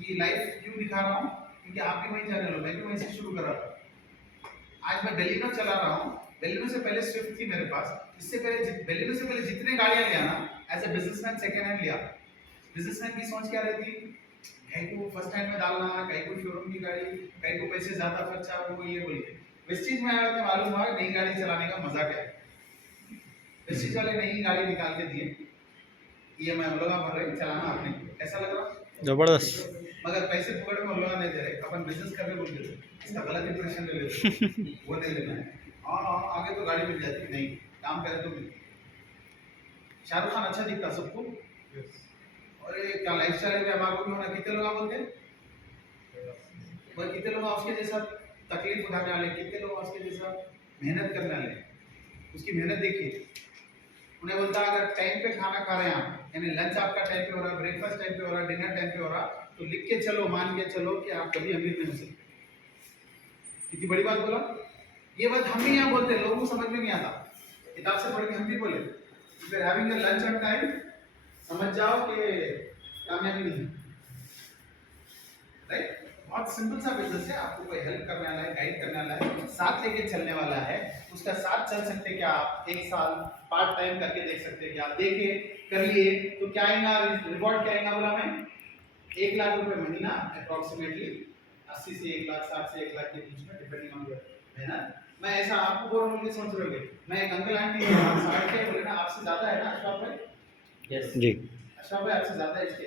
ये लाइफ क्यों दिखा रहा हूँ, क्योंकि आप भी वहीं जा रहे हो, मैं भी वहीं से शुरू कर रहा था। आज मैं बेलिनो चला रहा हूँ, बेलिनो से पहले स्विफ्ट थी मेरे पास, इससे पहले बेलिनो से पहले जितने गाड़ियाँ लिया ना, as a businessman second hand लिया। बिजनेसमैन की सोच क्या रहती, कहीं को फर्स्ट हैंड में डालना, कहीं को शोरूम की गाड़ी, कहीं को पैसे ज्यादा खर्चा, वो ये बोल के। वेस्टीज में आया तो मालूम हुआ नई गाड़ी चलाने का मजा क्या है। वेस्टीज वाले नई गाड़ी निकाल के दिए, EMI हम लोग भर रहे, चलाना आपने, कैसा लग रहा? जबरदस्त। मगर पैसे पकड़ में हम लोग नहीं दे रहे, अपन बिजनेस करने बोल रहे, इसका गलत इंप्रेशन ले लेते, वो नहीं लेना है। हाँ आगे तो गाड़ी मिल जाती, नहीं काम करे तो मिलती। शाहरुख खान अच्छा दिखता सबको, और क्या लाइफ स्टाइल में हमारे भी होना, कितने लोग बोलते हैं, और कितने लोग उसके जैसा तकलीफ उठाने वाले, कितने लोग उसके जैसा मेहनत करने वाले, उसकी मेहनत देखिए। उन्हें बोलता अगर टाइम पे खाना खा रहे हैं आप, यानी लंच आपका टाइम पे हो रहा, ब्रेकफास्ट टाइम पे हो रहा, डिनर टाइम पे हो रहा, तो लिख के चलो, मान के चलो कि आप कभी अमीर नहीं हो सकते। कितनी बड़ी बात बोला। ये बात हम ही यहाँ बोलते हैं, लोगों को समझ में नहीं आता, किताब से पढ़ के हम भी बोले, फिर having a lunch on time, समझ जाओ कि कामयाबी नहीं है, राइट। बहुत सिंपल सा बिजनेस है, आपको कोई हेल्प करने वाला है, गाइड करने वाला है, साथ लेके चलने वाला है, उसका साथ चल सकते हैं क्या आप, 1 साल पार्ट टाइम करके देख सकते हैं क्या, देखिए कर लिए तो क्या आएगा, रिवॉर्ड क्या आएगा बोला मैं, 1 लाख रुपए महीना अप्रोक्सीमेटली, 80 से 1 लाख, 60 से 1 लाख के बीच में डिपेंडिंग ऑन मेहनत। मैं ऐसा आपको बोल रहा हूँ, समझ रहे हो, मैं एक अंकल आंटी है, आप साढ़े के बोले ना, आपसे ज्यादा है ना अशफाक भाई? यस जी। अशफाक भाई आपसे ज्यादा है इसके,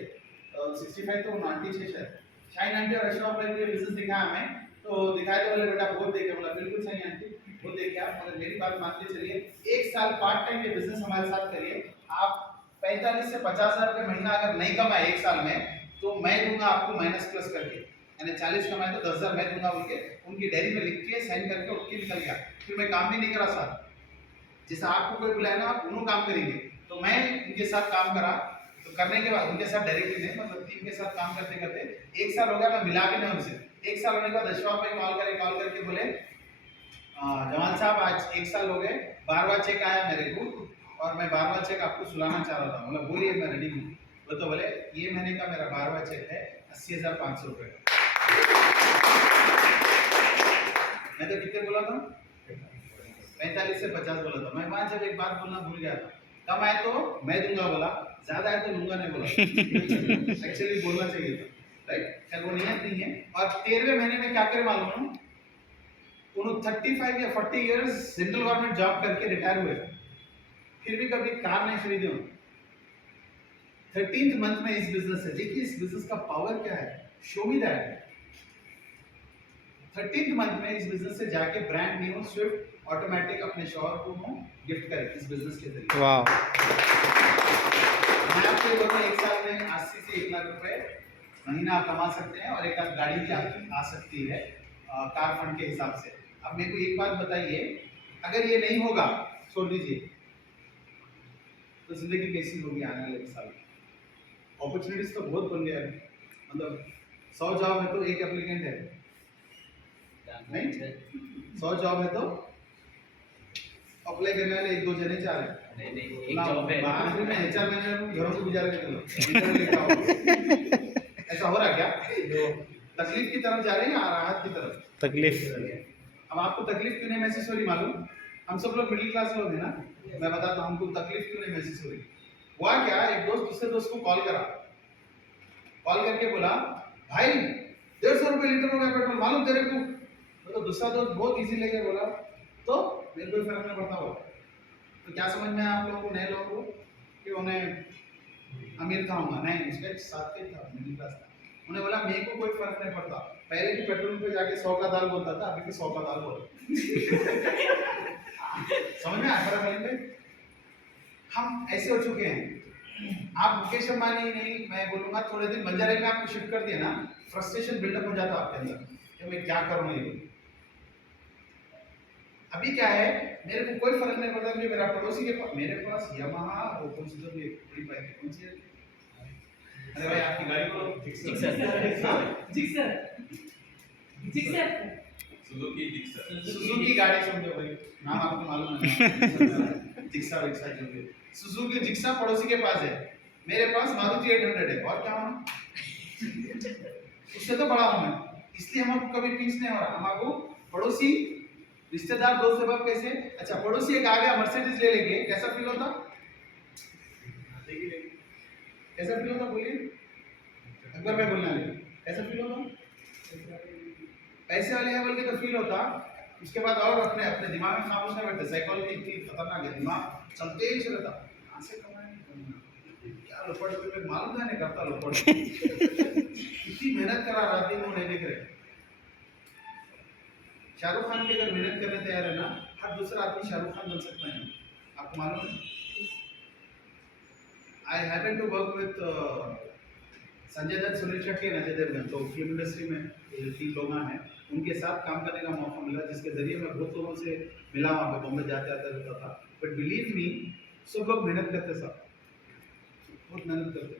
65 तो 96 शायद। शाइन आंटी और अशफाक भाई को बिजनेस दिखाया हमें, तो दिखाए तो बोले बेटा बहुत देखे, बोला बिल्कुल सही आंटी, बहुत देखे आप, मगर मेरी बात मान के चलिए, 1 साल पार्ट टाइम ये बिजनेस हमारे साथ करिए, आप 45 से 50 हजार रुपए महीना अगर नहीं कमाए 1 साल में, तो मैं दूंगा आपको माइनस प्लस करके, यानी 40 कमाए तो 10,000 मैं दूंगा बोल के उनकी डायरी में लिख के साइन करके उठ के निकल गया। फिर मैं काम भी नहीं करा साथ, जैसा आपको कोई बुलाए ना आप उन्होंने काम करेंगे, तो मैं उनके साथ काम करा, तो करने के बाद उनके साथ डायरेक्टली नहीं, मतलब टीम के साथ काम करते करते 1 साल हो गया, मैं मिला के नहीं उनसे। 1 साल होने के बाद अशफाक भाई कॉल करके बोले जमाल साहब आज 1 साल हो गए, 12वां चेक आया मेरे को और मैं 12वां चेक आपको सुनाना चाह रहा था। बोला बोलिए मैं रेडी हूँ। वो तो बोले ये महीने का मेरा 12वां चेक है 80,500 रुपये का। मैं तो कितने बोला था, 45 से 50 बोला था। मैं वहाँ जब एक बात बोलना भूल गया था, कम आए तो मैं दूंगा बोला, ज्यादा है तो लूंगा नहीं बोला। एक्चुअली बोलना चाहिए था, राइट। खैर वो नियत नहीं है। और 13वें महीने में क्या करे मालूम है, उन्होंने 35 या 40 इयर्स सेंट्रल गवर्नमेंट जॉब करके रिटायर हुए, फिर भी कभी कार नहीं खरीदे। 13th मंथ में इस बिजनेस से, देखिए इस बिजनेस का पावर क्या है, show me that. 13th month में इस बिजनेस से जाके ब्रांड न्यू स्विफ्ट ऑटोमेटिक अपने शौहर को गिफ्ट करे इस बिजनेस के जरिए। वाह। मैं आपको ये बोलूँ 1 साल में 80 से 1 लाख रुपए महीना आप कमा सकते हैं और एक आध गाड़ी भी आपकी आ सकती है कार फंड के हिसाब से। अब मेरे को एक बात बताइए, अगर ये नहीं होगा छोड़ दीजिए तो जिंदगी कैसी होगी आने वाले साल। अपॉर्चुनिटीज तो बहुत बन गया है, मतलब 100 जॉब है तो एक एप्लीकेंट है, नहीं 100 जॉब है तो अप्लाई करने वाले 1-2 जने चाह रहे हैं। नहीं एक जॉब है, बाहर में HR मैनेजर घरों से गुजार के चलो। ऐसा हो रहा क्या, तकलीफ की तरफ जा रहे हैं या राहत की तरफ? तकलीफ। अब आपको तकलीफ क्यों नहीं महसूस हो रही मालूम? हम सब लोग मिडिल क्लास लोग हैं ना, मैं बताता हूँ हमको तकलीफ क्यों नहीं महसूस हो रही। हुआ क्या, एक दोस्त दूसरे दोस्त को कॉल करा, कॉल करके बोला भाई 150 रुपये लीटर हो गया पेट्रोल, मालूम तेरे को? तो दूसरा दोस्त बहुत इजी लेके बोला तो मेरे को फर्क नहीं पड़ता होगा, तो क्या समझ में आया आप लोगों को, नए लोगों को, कि उन्हें अमीर था होगा? नहीं, उसका एक साथ ही था, मिडिल क्लास था। उन्हें बोला मेरे को कोई फर्क नहीं पड़ता, पहले भी पेट्रोल पे जाके 100 का दाल बोलता था, अभी भी 100 का दाल बोलता। समझ में आया फर्क पे? हम ऐसे हो चुके हैं। आप मुकेश अंबानी नहीं, मैं बोलूंगा थोड़े दिन बंजारे में आपको शिफ्ट कर दिया ना, फ्रस्ट्रेशन बिल्डअप हो जाता आपके अंदर कि मैं क्या करूं ये। अभी क्या है, मेरे को कोई फर्क नहीं पड़ता कि मेरा पड़ोसी के पास, मेरे पास यामाहा वो कौन सी तो बड़ी बाइक है, कौन सी है? अरे भाई आपकी गाड़ी को जिक्सर सुजुकी जिक्सर सुजुकी गाड़ी समझो भाई, नाम आपको मालूम है। जिक्सा विक्सा जो भी सुजुकी जिक्सा पड़ोसी के पास है, मेरे पास मारुति 800 है, और क्या हूं? उससे तो बड़ा हूं मैं, इसलिए हमको कभी पीछ नहीं हो रहा। हमको पड़ोसी, रिश्तेदार, दोस्त से बात कैसे? अच्छा, पड़ोसी एक आ गया मर्सिडीज ले लेके, कैसा फील होता? कैसा फील होता बोलिए, एक बार मैं बोलना ले, कैसा फील होता? पैसे वाले हैं बोल के तो फील होता। उसके बाद और अपने अपने दिमाग में खामोश नहीं बैठते, साइकोलॉजी इतनी खतरनाक है, दिमाग चलते ही चलता। कहाँ से कमाएं क्या लोपड़ पे मालूम नहीं करता लोपड़। इतनी मेहनत करा रात दिन वो नहीं देख रहे। शाहरुख खान की अगर मेहनत करने तैयार है ना, हर दूसरा आदमी शाहरुख खान बन सकता है, आपको मालूम है? I happen to work with Sanjay Dutt, Sunil Shetty, Ajay Devgan, तो फिल्म इंडस्ट्री में 3 लोग हैं, उनके साथ काम करने का मौका मिला, जिसके जरिए मैं बहुत लोगों से मिला, वहाँ पे बॉम्बे जाते आते रहता था। बट बिलीव मी, सब लोग मेहनत करते, सब बहुत मेहनत करते।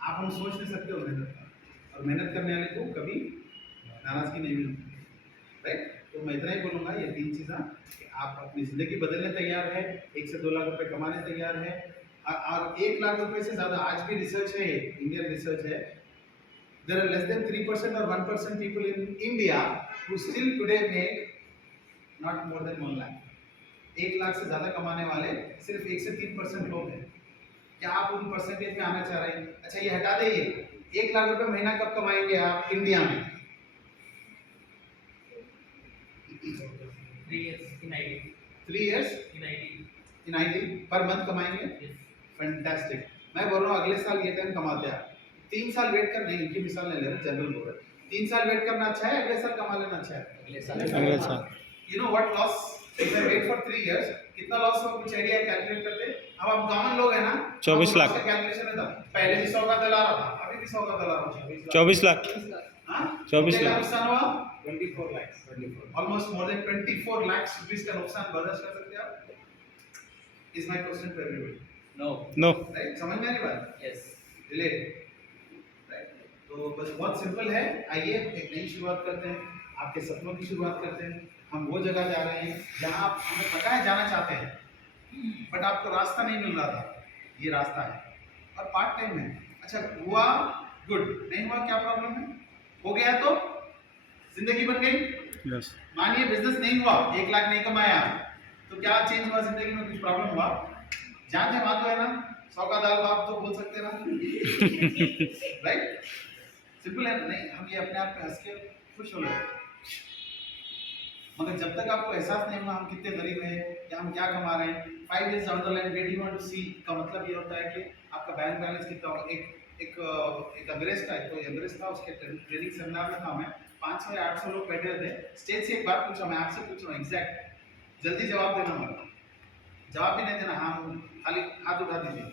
आप हम सोच नहीं सकते हो मेहनत का, और मेहनत करने वाले को कभी नाराजगी नहीं मिलती, राइट? तो मैं इतना ही बोलूँगा, ये 3 चीज़ें कि आप अपनी ज़िंदगी बदलने तैयार है, 1 से 2 लाख रुपए कमाने तैयार है, और 1 लाख रुपए से ज़्यादा, आज भी रिसर्च है, इंडियन रिसर्च है, there are less than 3% or 1% people in India who still today make not more than 1 lakh. 1 lakh से ज़्यादा कमाने वाले सिर्फ 1 से 3% लोग हैं। क्या आप उन परसेंटेज में आना चाह रहे हैं? अच्छा, ये हटा देंगे, 1 लाख रुपए महीना कब कमाएंगे आप इंडिया में? 3 years in IT. 3 years in IT per month कमाएंगे? फैंटास्टिक। मैं बोल रहा हूँ अगले साल ये टाइम कमाते हैं। 3 साल वेट कर, नहीं इनकी मिसाल नहीं ले रहे, जनरल बोल रहे। 3 साल वेट करना अच्छा है, अगले साल कमा लेना अच्छा है? अगले साल you know what loss if I wait for 3 years, कितना लॉस होगा कुछ आइडिया कैलकुलेट करते? अब हम कॉमन लोग हैं ना, 24 लाख का कैलकुलेशन है था, पहले भी 100 का दला रहा था, अभी भी 100 का दला रहा हूं। 24 लाख हां 24 लाख नुकसान हुआ 24 lakhs, almost more than 24 lakh rupees का नुकसान बर्दाश्त कर सकते हैं आप? Is my question for everybody. No no right, समझ में आ रही बात? Yes relate, right? तो बस बहुत सिंपल है। आइए एक नई शुरुआत करते हैं, आपके सपनों की शुरुआत करते हैं। हम वो जगह जा रहे हैं जहां आप, हमें पता है जाना चाहते हैं, बट आपको रास्ता नहीं मिल रहा था, ये रास्ता है और पार्ट टाइम है। अच्छा हुआ, गुड, नहीं हुआ क्या प्रॉब्लम है? हो गया तो जिंदगी बन गई। यस मानिए बिजनेस नहीं हुआ, 1 लाख नहीं कमाया, तो क्या चेंज हुआ जिंदगी में? कुछ प्रॉब्लम हुआ? जानते बात तो है ना, 100 का दाल बाप तो बोल सकते हैं ना, राइट? सिंपल है नहीं? हम ये अपने आप पे हंस के खुश हो रहे हैं, मगर जब तक आपको एहसास नहीं होगा हम कितने गरीब हैं या हम क्या कमा रहे हैं, 5 years down the line where do you want to see का मतलब ये होता है कि आपका बैंक बैलेंस कितना होगा। एक अंग्रेज था, तो अंग्रेज था, उसके ट्रेनिंग सेमिनार में था मैं, 500 या 800 लोग बैठे थे। स्टेज से एक बात पूछा, मैं आपसे पूछ रहा हूँ एग्जैक्ट, जल्दी जवाब देना मत, जवाब भी नहीं देना, हाँ खाली हाथ उठा दीजिए,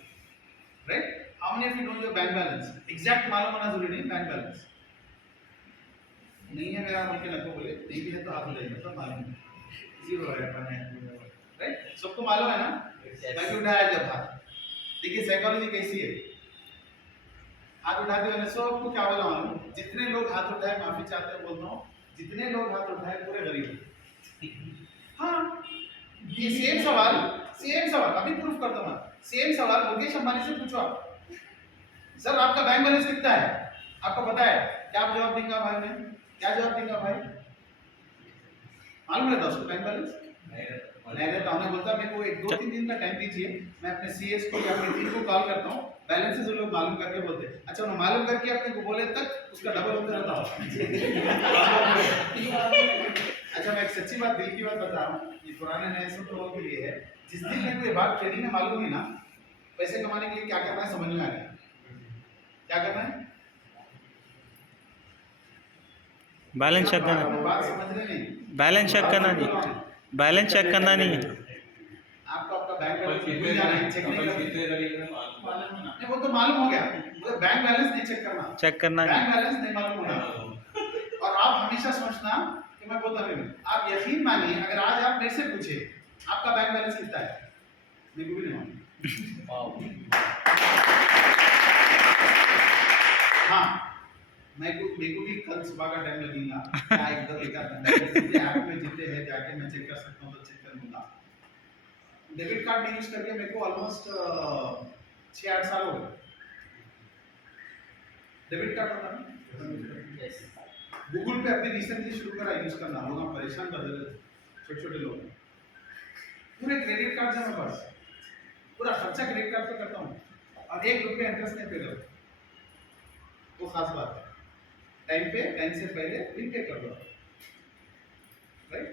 right? How many of you know your bank balance? Exact मालूम होना जरूरी नहीं, बैंक बैलेंस नहीं है मेरा बोल के नको बोले, नहीं भी है तो हाथ उठाइए, मतलब मालूम है, 0 है अपन है, राइट? सबको मालूम है ना? मैं भी उठाया जब हाथ, देखिए साइकोलॉजी कैसी है। हाथ उठाते हुए सबको क्या बोला मालूम? जितने लोग हाथ उठाए, माफी चाहते हैं बोलता हूँ, जितने लोग हाथ उठाए पूरे गरीब हैं। हाँ, ये सेम सवाल अभी प्रूफ करता हूँ, सेम सवाल मुकेश अंबानी से पूछो आप, सर आपका बैंक बैलेंस कितना है, आपको पता है? क्या आप जवाब देंगे भाई? मैं क्या जवाब देंगे भाई? मालूम रहता उसको बैंक बैलेंस? नहीं रहता। हमने बोलता मेरे को 1-2-3 दिन का टाइम दीजिए, मैं अपने सीएस को या अपने टीम को कॉल करता हूँ, बैलेंसेस वो लोग मालूम करके बोलते हैं। अच्छा उन्हें मालूम करके अपने को बोले तक उसका डबल होता रहता है। अच्छा मैं एक सच्ची बात, दिल की बात बता रहा हूँ, ये पुराने नए सब लोगों के लिए है। जिस दिन मेरे को ये बात ट्रेनिंग में मालूम हुई ना, पैसे कमाने के लिए क्या करना है समझ में आ गया। क्या करना है? बैलेंस चेक करना, बात समझ रहे नहीं? बैलेंस चेक करना नहीं, बैलेंस चेक करना नहीं है। आपको आपका बैंक अपन बैलेंस कितने भूल जाना है, चेक नहीं अपन करना। कितने करेंगे मालूम है। नहीं वो तो मालूम हो गया, मगर बैंक बैलेंस नहीं चेक करना। चेक करना बैंक नहीं। बैलेंस नहीं मालूम होना। और आप हमेशा सोचना कि मैं बहुत अमीर हूँ। आप यकीन मानिए, अगर आज आप मेरे से पूछे आपका बैंक बैलेंस कितना है, मेरे को भी नहीं मालूम। हाँ, मेरे को भी कल सुबह का टाइम लगेगा, क्या एकदम एक ऐप में जितने हैं जाके मैं चेक कर सकता हूँ तो चेक कर लूँगा। डेबिट कार्ड में यूज करके मेरे को ऑलमोस्ट 6-8 साल हो गए। डेबिट कार्ड होता है यस गूगल पे अभी रिसेंटली शुरू करा यूज करना, लोग हम परेशान कर दे रहे, छोटे छोटे लोग। पूरे क्रेडिट कार्ड है मेरे पास, पूरा खर्चा क्रेडिट कार्ड पे करता हूँ और 1 रुपया इंटरेस्ट नहीं पे करता। वो खास बात है, टाइम से पहले बिल पे कर दो, राइट।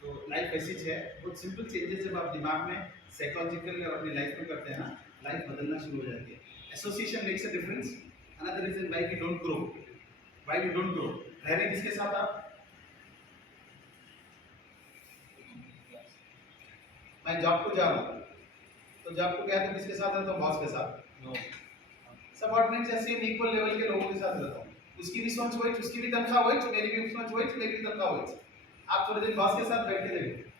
तो लाइफ ऐसी है, बहुत सिंपल चेंजेस जब आप दिमाग में साइकोलॉजिकली और अपनी लाइफ में करते हैं ना, लाइफ बदलना शुरू हो जाती है। Association makes a difference. Another reason why we don't grow, why we don't grow. रह रहे किसके साथ आप? मैं जॉब को जा रहा हूँ, तो जॉब को गया तो किसके साथ रहता हूँ? बॉस के साथ। सबऑर्डिनेट जैसे इक्वल लेवल के लोगों के साथ रहता हूँ। उसकी भी सोच वही, उसकी भी तनख्वाह वही, तो मेरी भी सोच वही, तो मेरी भी तनख्वाह वही। आप थोड़े दिन बॉस के साथ बैठ के देखो,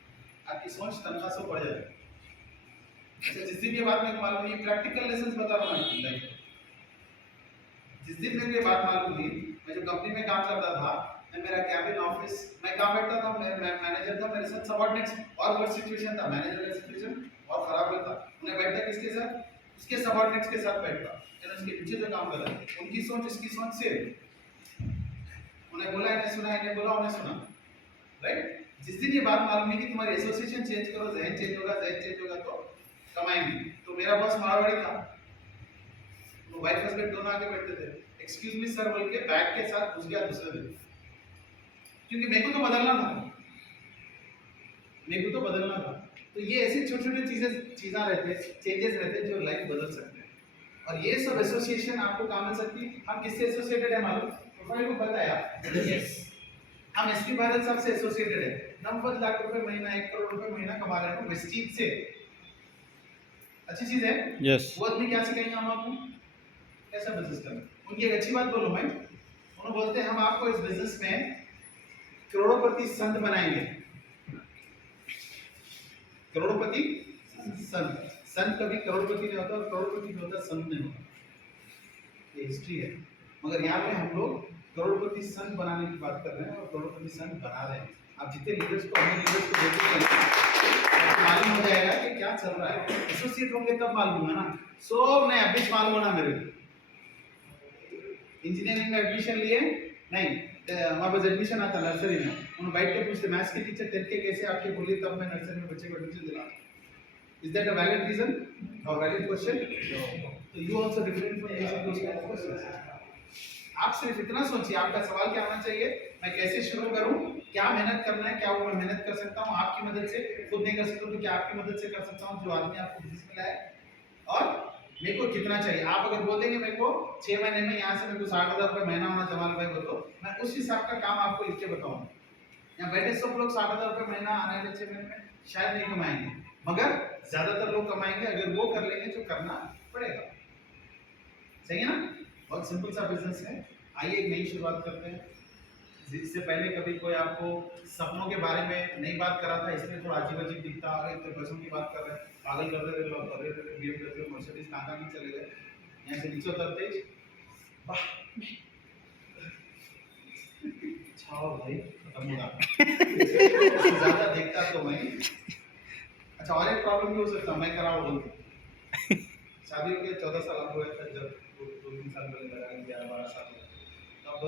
आपकी सोच तनख्वाह से बढ़ जाएगी। अच्छा, जिस दिन ये बात मेरे को मालूम हुई, प्रैक्टिकल लेसन बता रहा हूँ मैं लाइफ। जिस दिन मेरे को ये बात मालूम हुई, मैं जो कंपनी में काम करता था, मैं मेरा कैबिन ऑफिस मैं काम बैठता था, मैं मैनेजर था, मेरे साथ सबऑर्डिनेट्स और वर्क सिचुएशन था, मैनेजर का सिचुएशन और खराब था। उन्हें बैठता किसके साथ? उसके सबऑर्डिनेट्स के साथ बैठता, यानी उसके नीचे जो काम कर रहे हैं उनकी सोच इसकी सोच सेम। उन्हें बोला इन्हें सुना, इन्हें बोला उन्हें सुना, राइट। जिस दिन ये बात मालूम है कि तुम्हारी एसोसिएशन चेंज करो, जहन चेंज होगा तो कमाएंगे। तो मेरा बॉस मारवाड़ी था, वो वाइफ हस्बैंड दोनों आके बैठते थे, एक्सक्यूज मी सर बोल के बैग के साथ घुस गया दूसरे दिन, क्योंकि मेरे को तो बदलना था, मेरे को तो बदलना था। तो ये ऐसी छोटी छोटी चीजें रहते हैं, चेंजेस रहते हैं जो लाइफ बदल सकते हैं। और ये सब एसोसिएशन आपको काम मिल सकती है। हम किससे एसोसिएटेड है मालूम? प्रोफाइल को बताया, यस हम एसपी भारत साहब से एसोसिएटेड है। 90 लाख रुपए महीना, 1 करोड़ रुपए महीना कमा रहे हैं वेस्टीज से। अच्छी चीज है। यस वो आदमी क्या सिखाएंगे हम आपको? कैसा बिजनेस करना। उनकी एक अच्छी बात बोलूं मैं, उन्होंने बोलते हैं हम आपको इस बिजनेस में करोड़पति संत बनाएंगे। करोड़पति संत, संत कभी करोड़पति नहीं होता और करोड़पति नहीं होता संत नहीं होता, ये हिस्ट्री है। मगर यहाँ पे हम लोग करोड़पति संत बनाने की बात कर रहे हैं और करोड़पति संत बना रहे हैं। आप जितने लीडर्स को, अन्य लीडर्स को देखते मालूम हो जाएगा कि क्या चल रहा है। एसोसिएट होंगे तब मालूम होगा ना। सो मैं अभी मालूम होना मेरे इंजीनियरिंग में एडमिशन लिए नहीं, हमारे पास एडमिशन आता नर्सरी में, उन्होंने बैठ के पूछते मैथ्स के टीचर 10 के कैसे आपके बोलिए, तब मैं नर्सरी में बच्चे को एडमिशन दिला। Is that a valid reason और वैलिड क्वेश्चन? तो you also different from this question. आप सिर्फ इतना सोचिए, आपका सवाल क्या होना चाहिए, मैं कैसे शुरू करूं, क्या मेहनत करना है, क्या वो मैं मेहनत कर सकता हूं आपकी मदद से, खुद नहीं कर सकता तो क्या आपकी मदद से कर सकता हूं, जो आदमी आपको बिजनेस में लाए, और मेरे को कितना चाहिए। आप अगर बोल देंगे मेरे को 6 महीने में यहाँ से मेरे को 60,000 रुपये महीना होना जमाल भाई बोल, तो मैं उस हिसाब का काम आपको लिख के बताऊंगा। यहाँ बैठे सब लोग 60,000 रुपये महीना आने वाले 6 महीने में शायद नहीं कमाएंगे, मगर ज्यादातर लोग कमाएंगे। अगर वो कर लेंगे तो करना पड़ेगा, सही है ना। बहुत सिंपल सा बिजनेस है। आइए एक नई शुरुआत करते हैं। इससे पहले कभी कोई आपको सपनों के बारे में नहीं बात करा था, इसलिए थोड़ा अजीब अजीब दिखता, और इतने पैसों की बात कर रहे हैं, पागल कर रहे थे लोग, कर रहे थे BMW मर्सिडीज कहाँ नहीं चले गए, यहाँ से नीचे उतरते छाओ भाई खत्म होगा। ज्यादा देखता तो मैं। अच्छा, और एक प्रॉब्लम भी हो सकता, मैं करा बोलते शादी के 14 साल हुए थे, जब 2-3 साल पहले लगा 11-12 साल, तब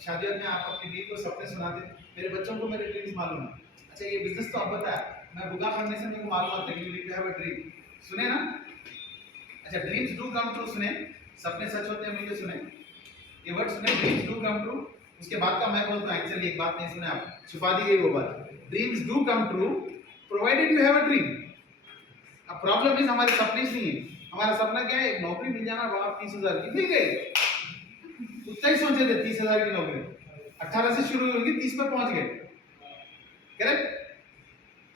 शादियों में आप अपनी बीवी को सपने सुनाते। मेरे बच्चों को मेरे ड्रीम्स मालूम है। अच्छा, ये बिजनेस तो अब बताया, मैं बुगा पढ़ने से मेरे को मालूम होता है कि यू हैव अ ड्रीम, सुने ना। अच्छा, ड्रीम्स डू कम ट्रू सुने, सपने सच होते हैं मुझे सुने, ये वर्ड सुने, ड्रीम्स डू कम ट्रू। उसके बाद का मैं बोलता हूँ, एक्चुअली एक बात नहीं सुने आप, छुपा दी गई वो बात, dreams do come true provided you have a dream. अब प्रॉब्लम इज हमारे सपने नहीं है, हमारा सपना क्या है, एक नौकरी मिल जाना, बड़ा 30,000 की मिल गई, उतना ही सोचे थे 30,000 की नौकरी, 18 से शुरू होगी 30 पर पहुंच गए, करेक्ट?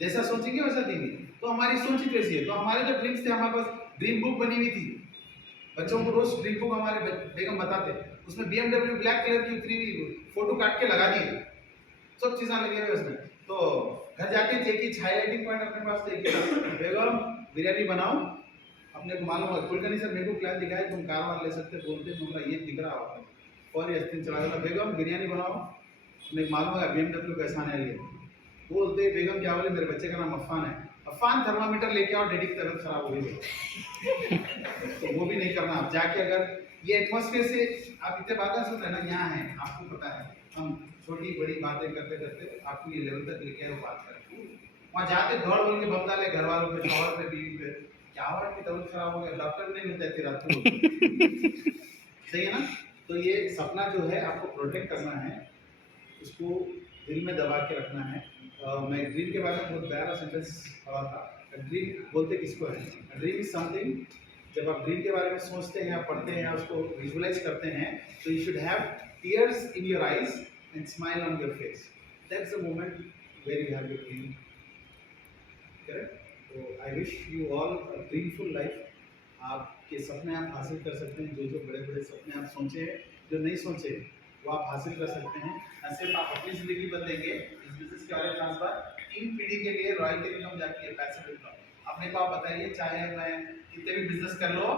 जैसा सोचेंगे वैसा देंगे। तो हमारी सोच ही कैसी है, तो हमारे जो ड्रीम्स थे, हमारे पास ड्रीम बुक बनी हुई थी, बच्चों को रोज ड्रीम बुक हमारे बेगम बताते, उसमें BMW ब्लैक कलर की उतरी हुई फोटो काट के लगा दिए, सब चीजें लगे हुए उसमें। तो घर जाके देखिए, हाईलाइटिंग पॉइंट अपने पास देखिए, बेगम बिरयानी बनाओ, अपने को मालूम है कुलकर्णी सर मेरे को प्लान दिखाए, तुम कार वार ले सकते, बोलते तुमरा ये दिख रहा होगा और ये स्क्रीन चला देना, बेगम बिरयानी बनाओ, मेरे को मालूम है BMW कैसा आने वाली है, बोलते बेगम क्या बोले, मेरे बच्चे का नाम अफान है, अफान थर्मामीटर लेके आओ, डैडी की तबीयत खराब हो गई। तो वो भी नहीं करना, आप जाके अगर ये एटमॉस्फेयर से आप इतने बातें सुन रहे हैं ना, यहाँ है, आपको पता है, हम छोटी बड़ी बातें करते करते आपको ये लेवल तक लेके आए वो बात करें, वहाँ जाते दौड़ बोल के बता ले घर वालों पे, शौहर पे, बीवी पे, क्या हुआ कि तबीयत खराब हो गया, डॉक्टर भी नहीं मिलता रात को। सही है ना? तो ये सपना जो है आपको प्रोटेक्ट करना है, उसको दिल में दबा के रखना है। मैं ड्रीम के बारे में बहुत प्यारा सेंटेंस पढ़ा था, ड्रीम बोलते किसको है, ड्रीम इज समथिंग, जब आप ड्रीम के बारे में सोचते हैं, पढ़ते हैं, उसको विजुअलाइज करते हैं, तो you should have tears in your eyes and smile on your face, that's the moment where you have your dream, correct? तो I wish you all a dreamful life, आपके सपने आप हासिल कर सकते हैं, जो बड़े बड़े सपने आप सोचे हैं, जो नहीं सोचे वो आप हासिल कर सकते हैं, न सिर्फ आप अपनी ज़िंदगी बदलेंगे, इस बिजनेस के वाले ट्रांसफर 3 पीढ़ी के लिए रॉयल्टी इनकम जाती है, पैसे मिलता है। अपने को आप बताइए, चाहे मैं कितने भी बिजनेस कर लो,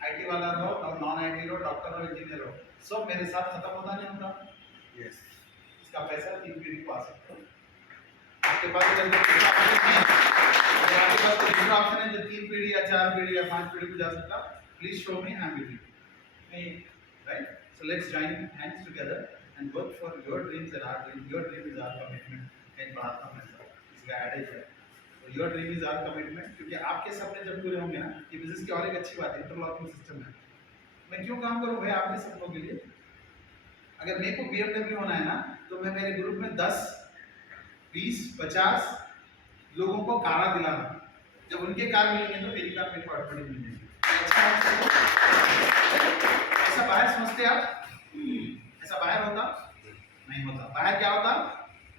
IT वाला रहो, नॉन IT रहो, डॉक्टर हो, इंजीनियर हो, सब मेरे साथ खत्म होता नहीं होता, यस, इसका पैसा 3 पीढ़ी को आ सकता है। आपके पास अगर आपके पास दूसरा ऑप्शन है जो 3 पीढ़ी या 4 पीढ़ी या 5 पीढ़ी को जा सकता, please show me, I am with you, right? So let's join hands together and work for your dreams and our dream. Your dream is our commitment. कहीं पढ़ाता हूँ मैं, इसका एडेज है, तो your dream is our commitment, क्योंकि आपके सपने जब पूरे होंगे ना, ये बिजनेस की और एक अच्छी बात है, इंटरलॉकिंग सिस्टम है। मैं क्यों काम करूँ भाई आपके सपनों के लिए? अगर मेरे को BMW होना है ना, तो मैं मेरे ग्रुप में 10, 20, 50 लोगों को कार दिलाना, जब उनके कार मिलेंगे तो मेरी कार मेरे को ऑटोमेटिक मिल जाएगी। ऐसा बाहर समझते आप? ऐसा बाहर होता नहीं होता। बाहर क्या होता,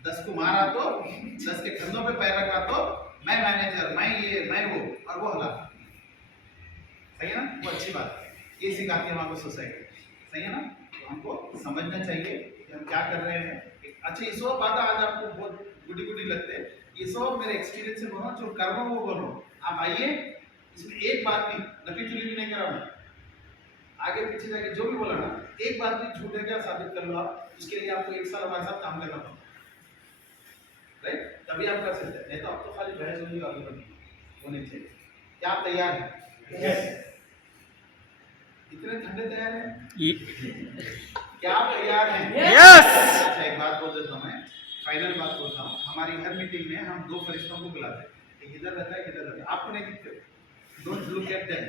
10 को मारा तो 10 के कंधों पे पैर रखा तो मैं मैनेजर, मैं ये, मैं वो, और वो हला। सही है ना? वो अच्छी बात है, ये सिखाती है हमको सोसाइटी। सही है ना? तो हमको समझना चाहिए कि हम क्या कर रहे हैं। अच्छा, ये सब बातें आज आपको बहुत गुडी गुडी लगते हैं, ये सब मेरे एक्सपीरियंस से बोलो, जो कर रहा हूँ वो बोलो। आप आइए, इसमें एक बात भी नकली चुली भी नहीं कराऊंगा, आगे पीछे जाके जो भी बोला ना, एक बात भी झूठ है क्या साबित कर लो आप, उसके लिए आपको 1 साल हमारे साथ काम करना पड़ेगा, राइट? तभी आप कर सकते हैं, नहीं तो आप तो खाली बहस होगी, आगे बढ़नी होनी चाहिए। क्या आप तैयार हैं? यस। इतने ठंडे तैयार हैं? क्या आप तैयार हैं? यस। अच्छा, एक बात बोल देता हूँ मैं, फाइनल बात बोलता हूँ। हमारी हर मीटिंग में हम 2 फरिश्तों को बुलाते हैं, एक इधर रहता है, एक इधर रहता है, आपको नहीं दिखते, डोंट लुक एट देम,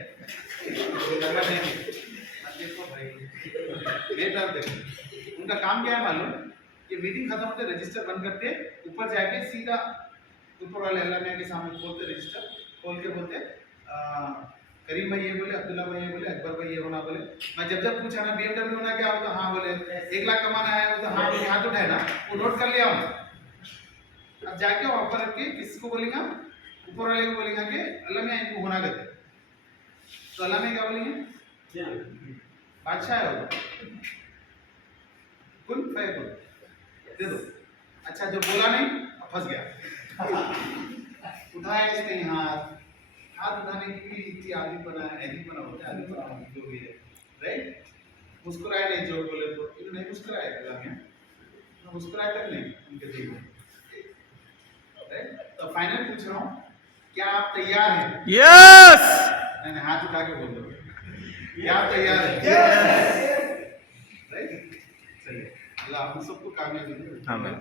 देखो भाई, मेरे तरफ देखो। उनका काम क्या है मालूम? कि मीटिंग खत्म होते रजिस्टर बंद करते, ऊपर जाके सीधा ऊपर वाले अल्लाह मियां के सामने खोलते, रजिस्टर खोल के बोलते, करीम भाई ये बोले, अब्दुल्ला भाई ये बोले, अकबर भाई ये होना बोले। मैं जब पूछा ना BMW होना क्या होता, हाँ बोले, 1 लाख कमाना है तो हाँ बोले, हाथ उठाए ना, वो नोट कर लिया। अब जाके ऊपर रख के किसको बोलेगा? ऊपर वाले को बोलेगा कि अल्लाह मियां इनको होना करते, तो अल्लाह मियां क्या बोलेंगे? बादशाह है वो, कुल फैकुल दे दो। अच्छा, जो बोला नहीं फंस गया, उठाया इसने हाथ उठाने की भी इतनी आदमी बना है, ऐसी बना होता है, आदमी बना जो भी है, राइट? मुस्कुराए नहीं, जो बोले तो इन्होंने नहीं मुस्कुराए, मुस्कुराए तक नहीं उनके दिल में, राइट? तो फाइनल पूछ रहा हूँ, क्या आप तैयार हैं? यस। नहीं, हाथ उठा के बोल दो, क्या आप तैयार हैं? राइट? चलिए, अल्लाह हम सबको कामयाबी दे। आमीन।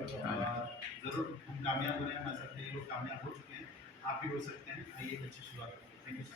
जरूर हम कामयाब बने, हमारे साथ ये लोग कामयाब हो चुके हैं, आप भी हो सकते हैं। आइए, अच्छी शुरुआत। Thank you sir.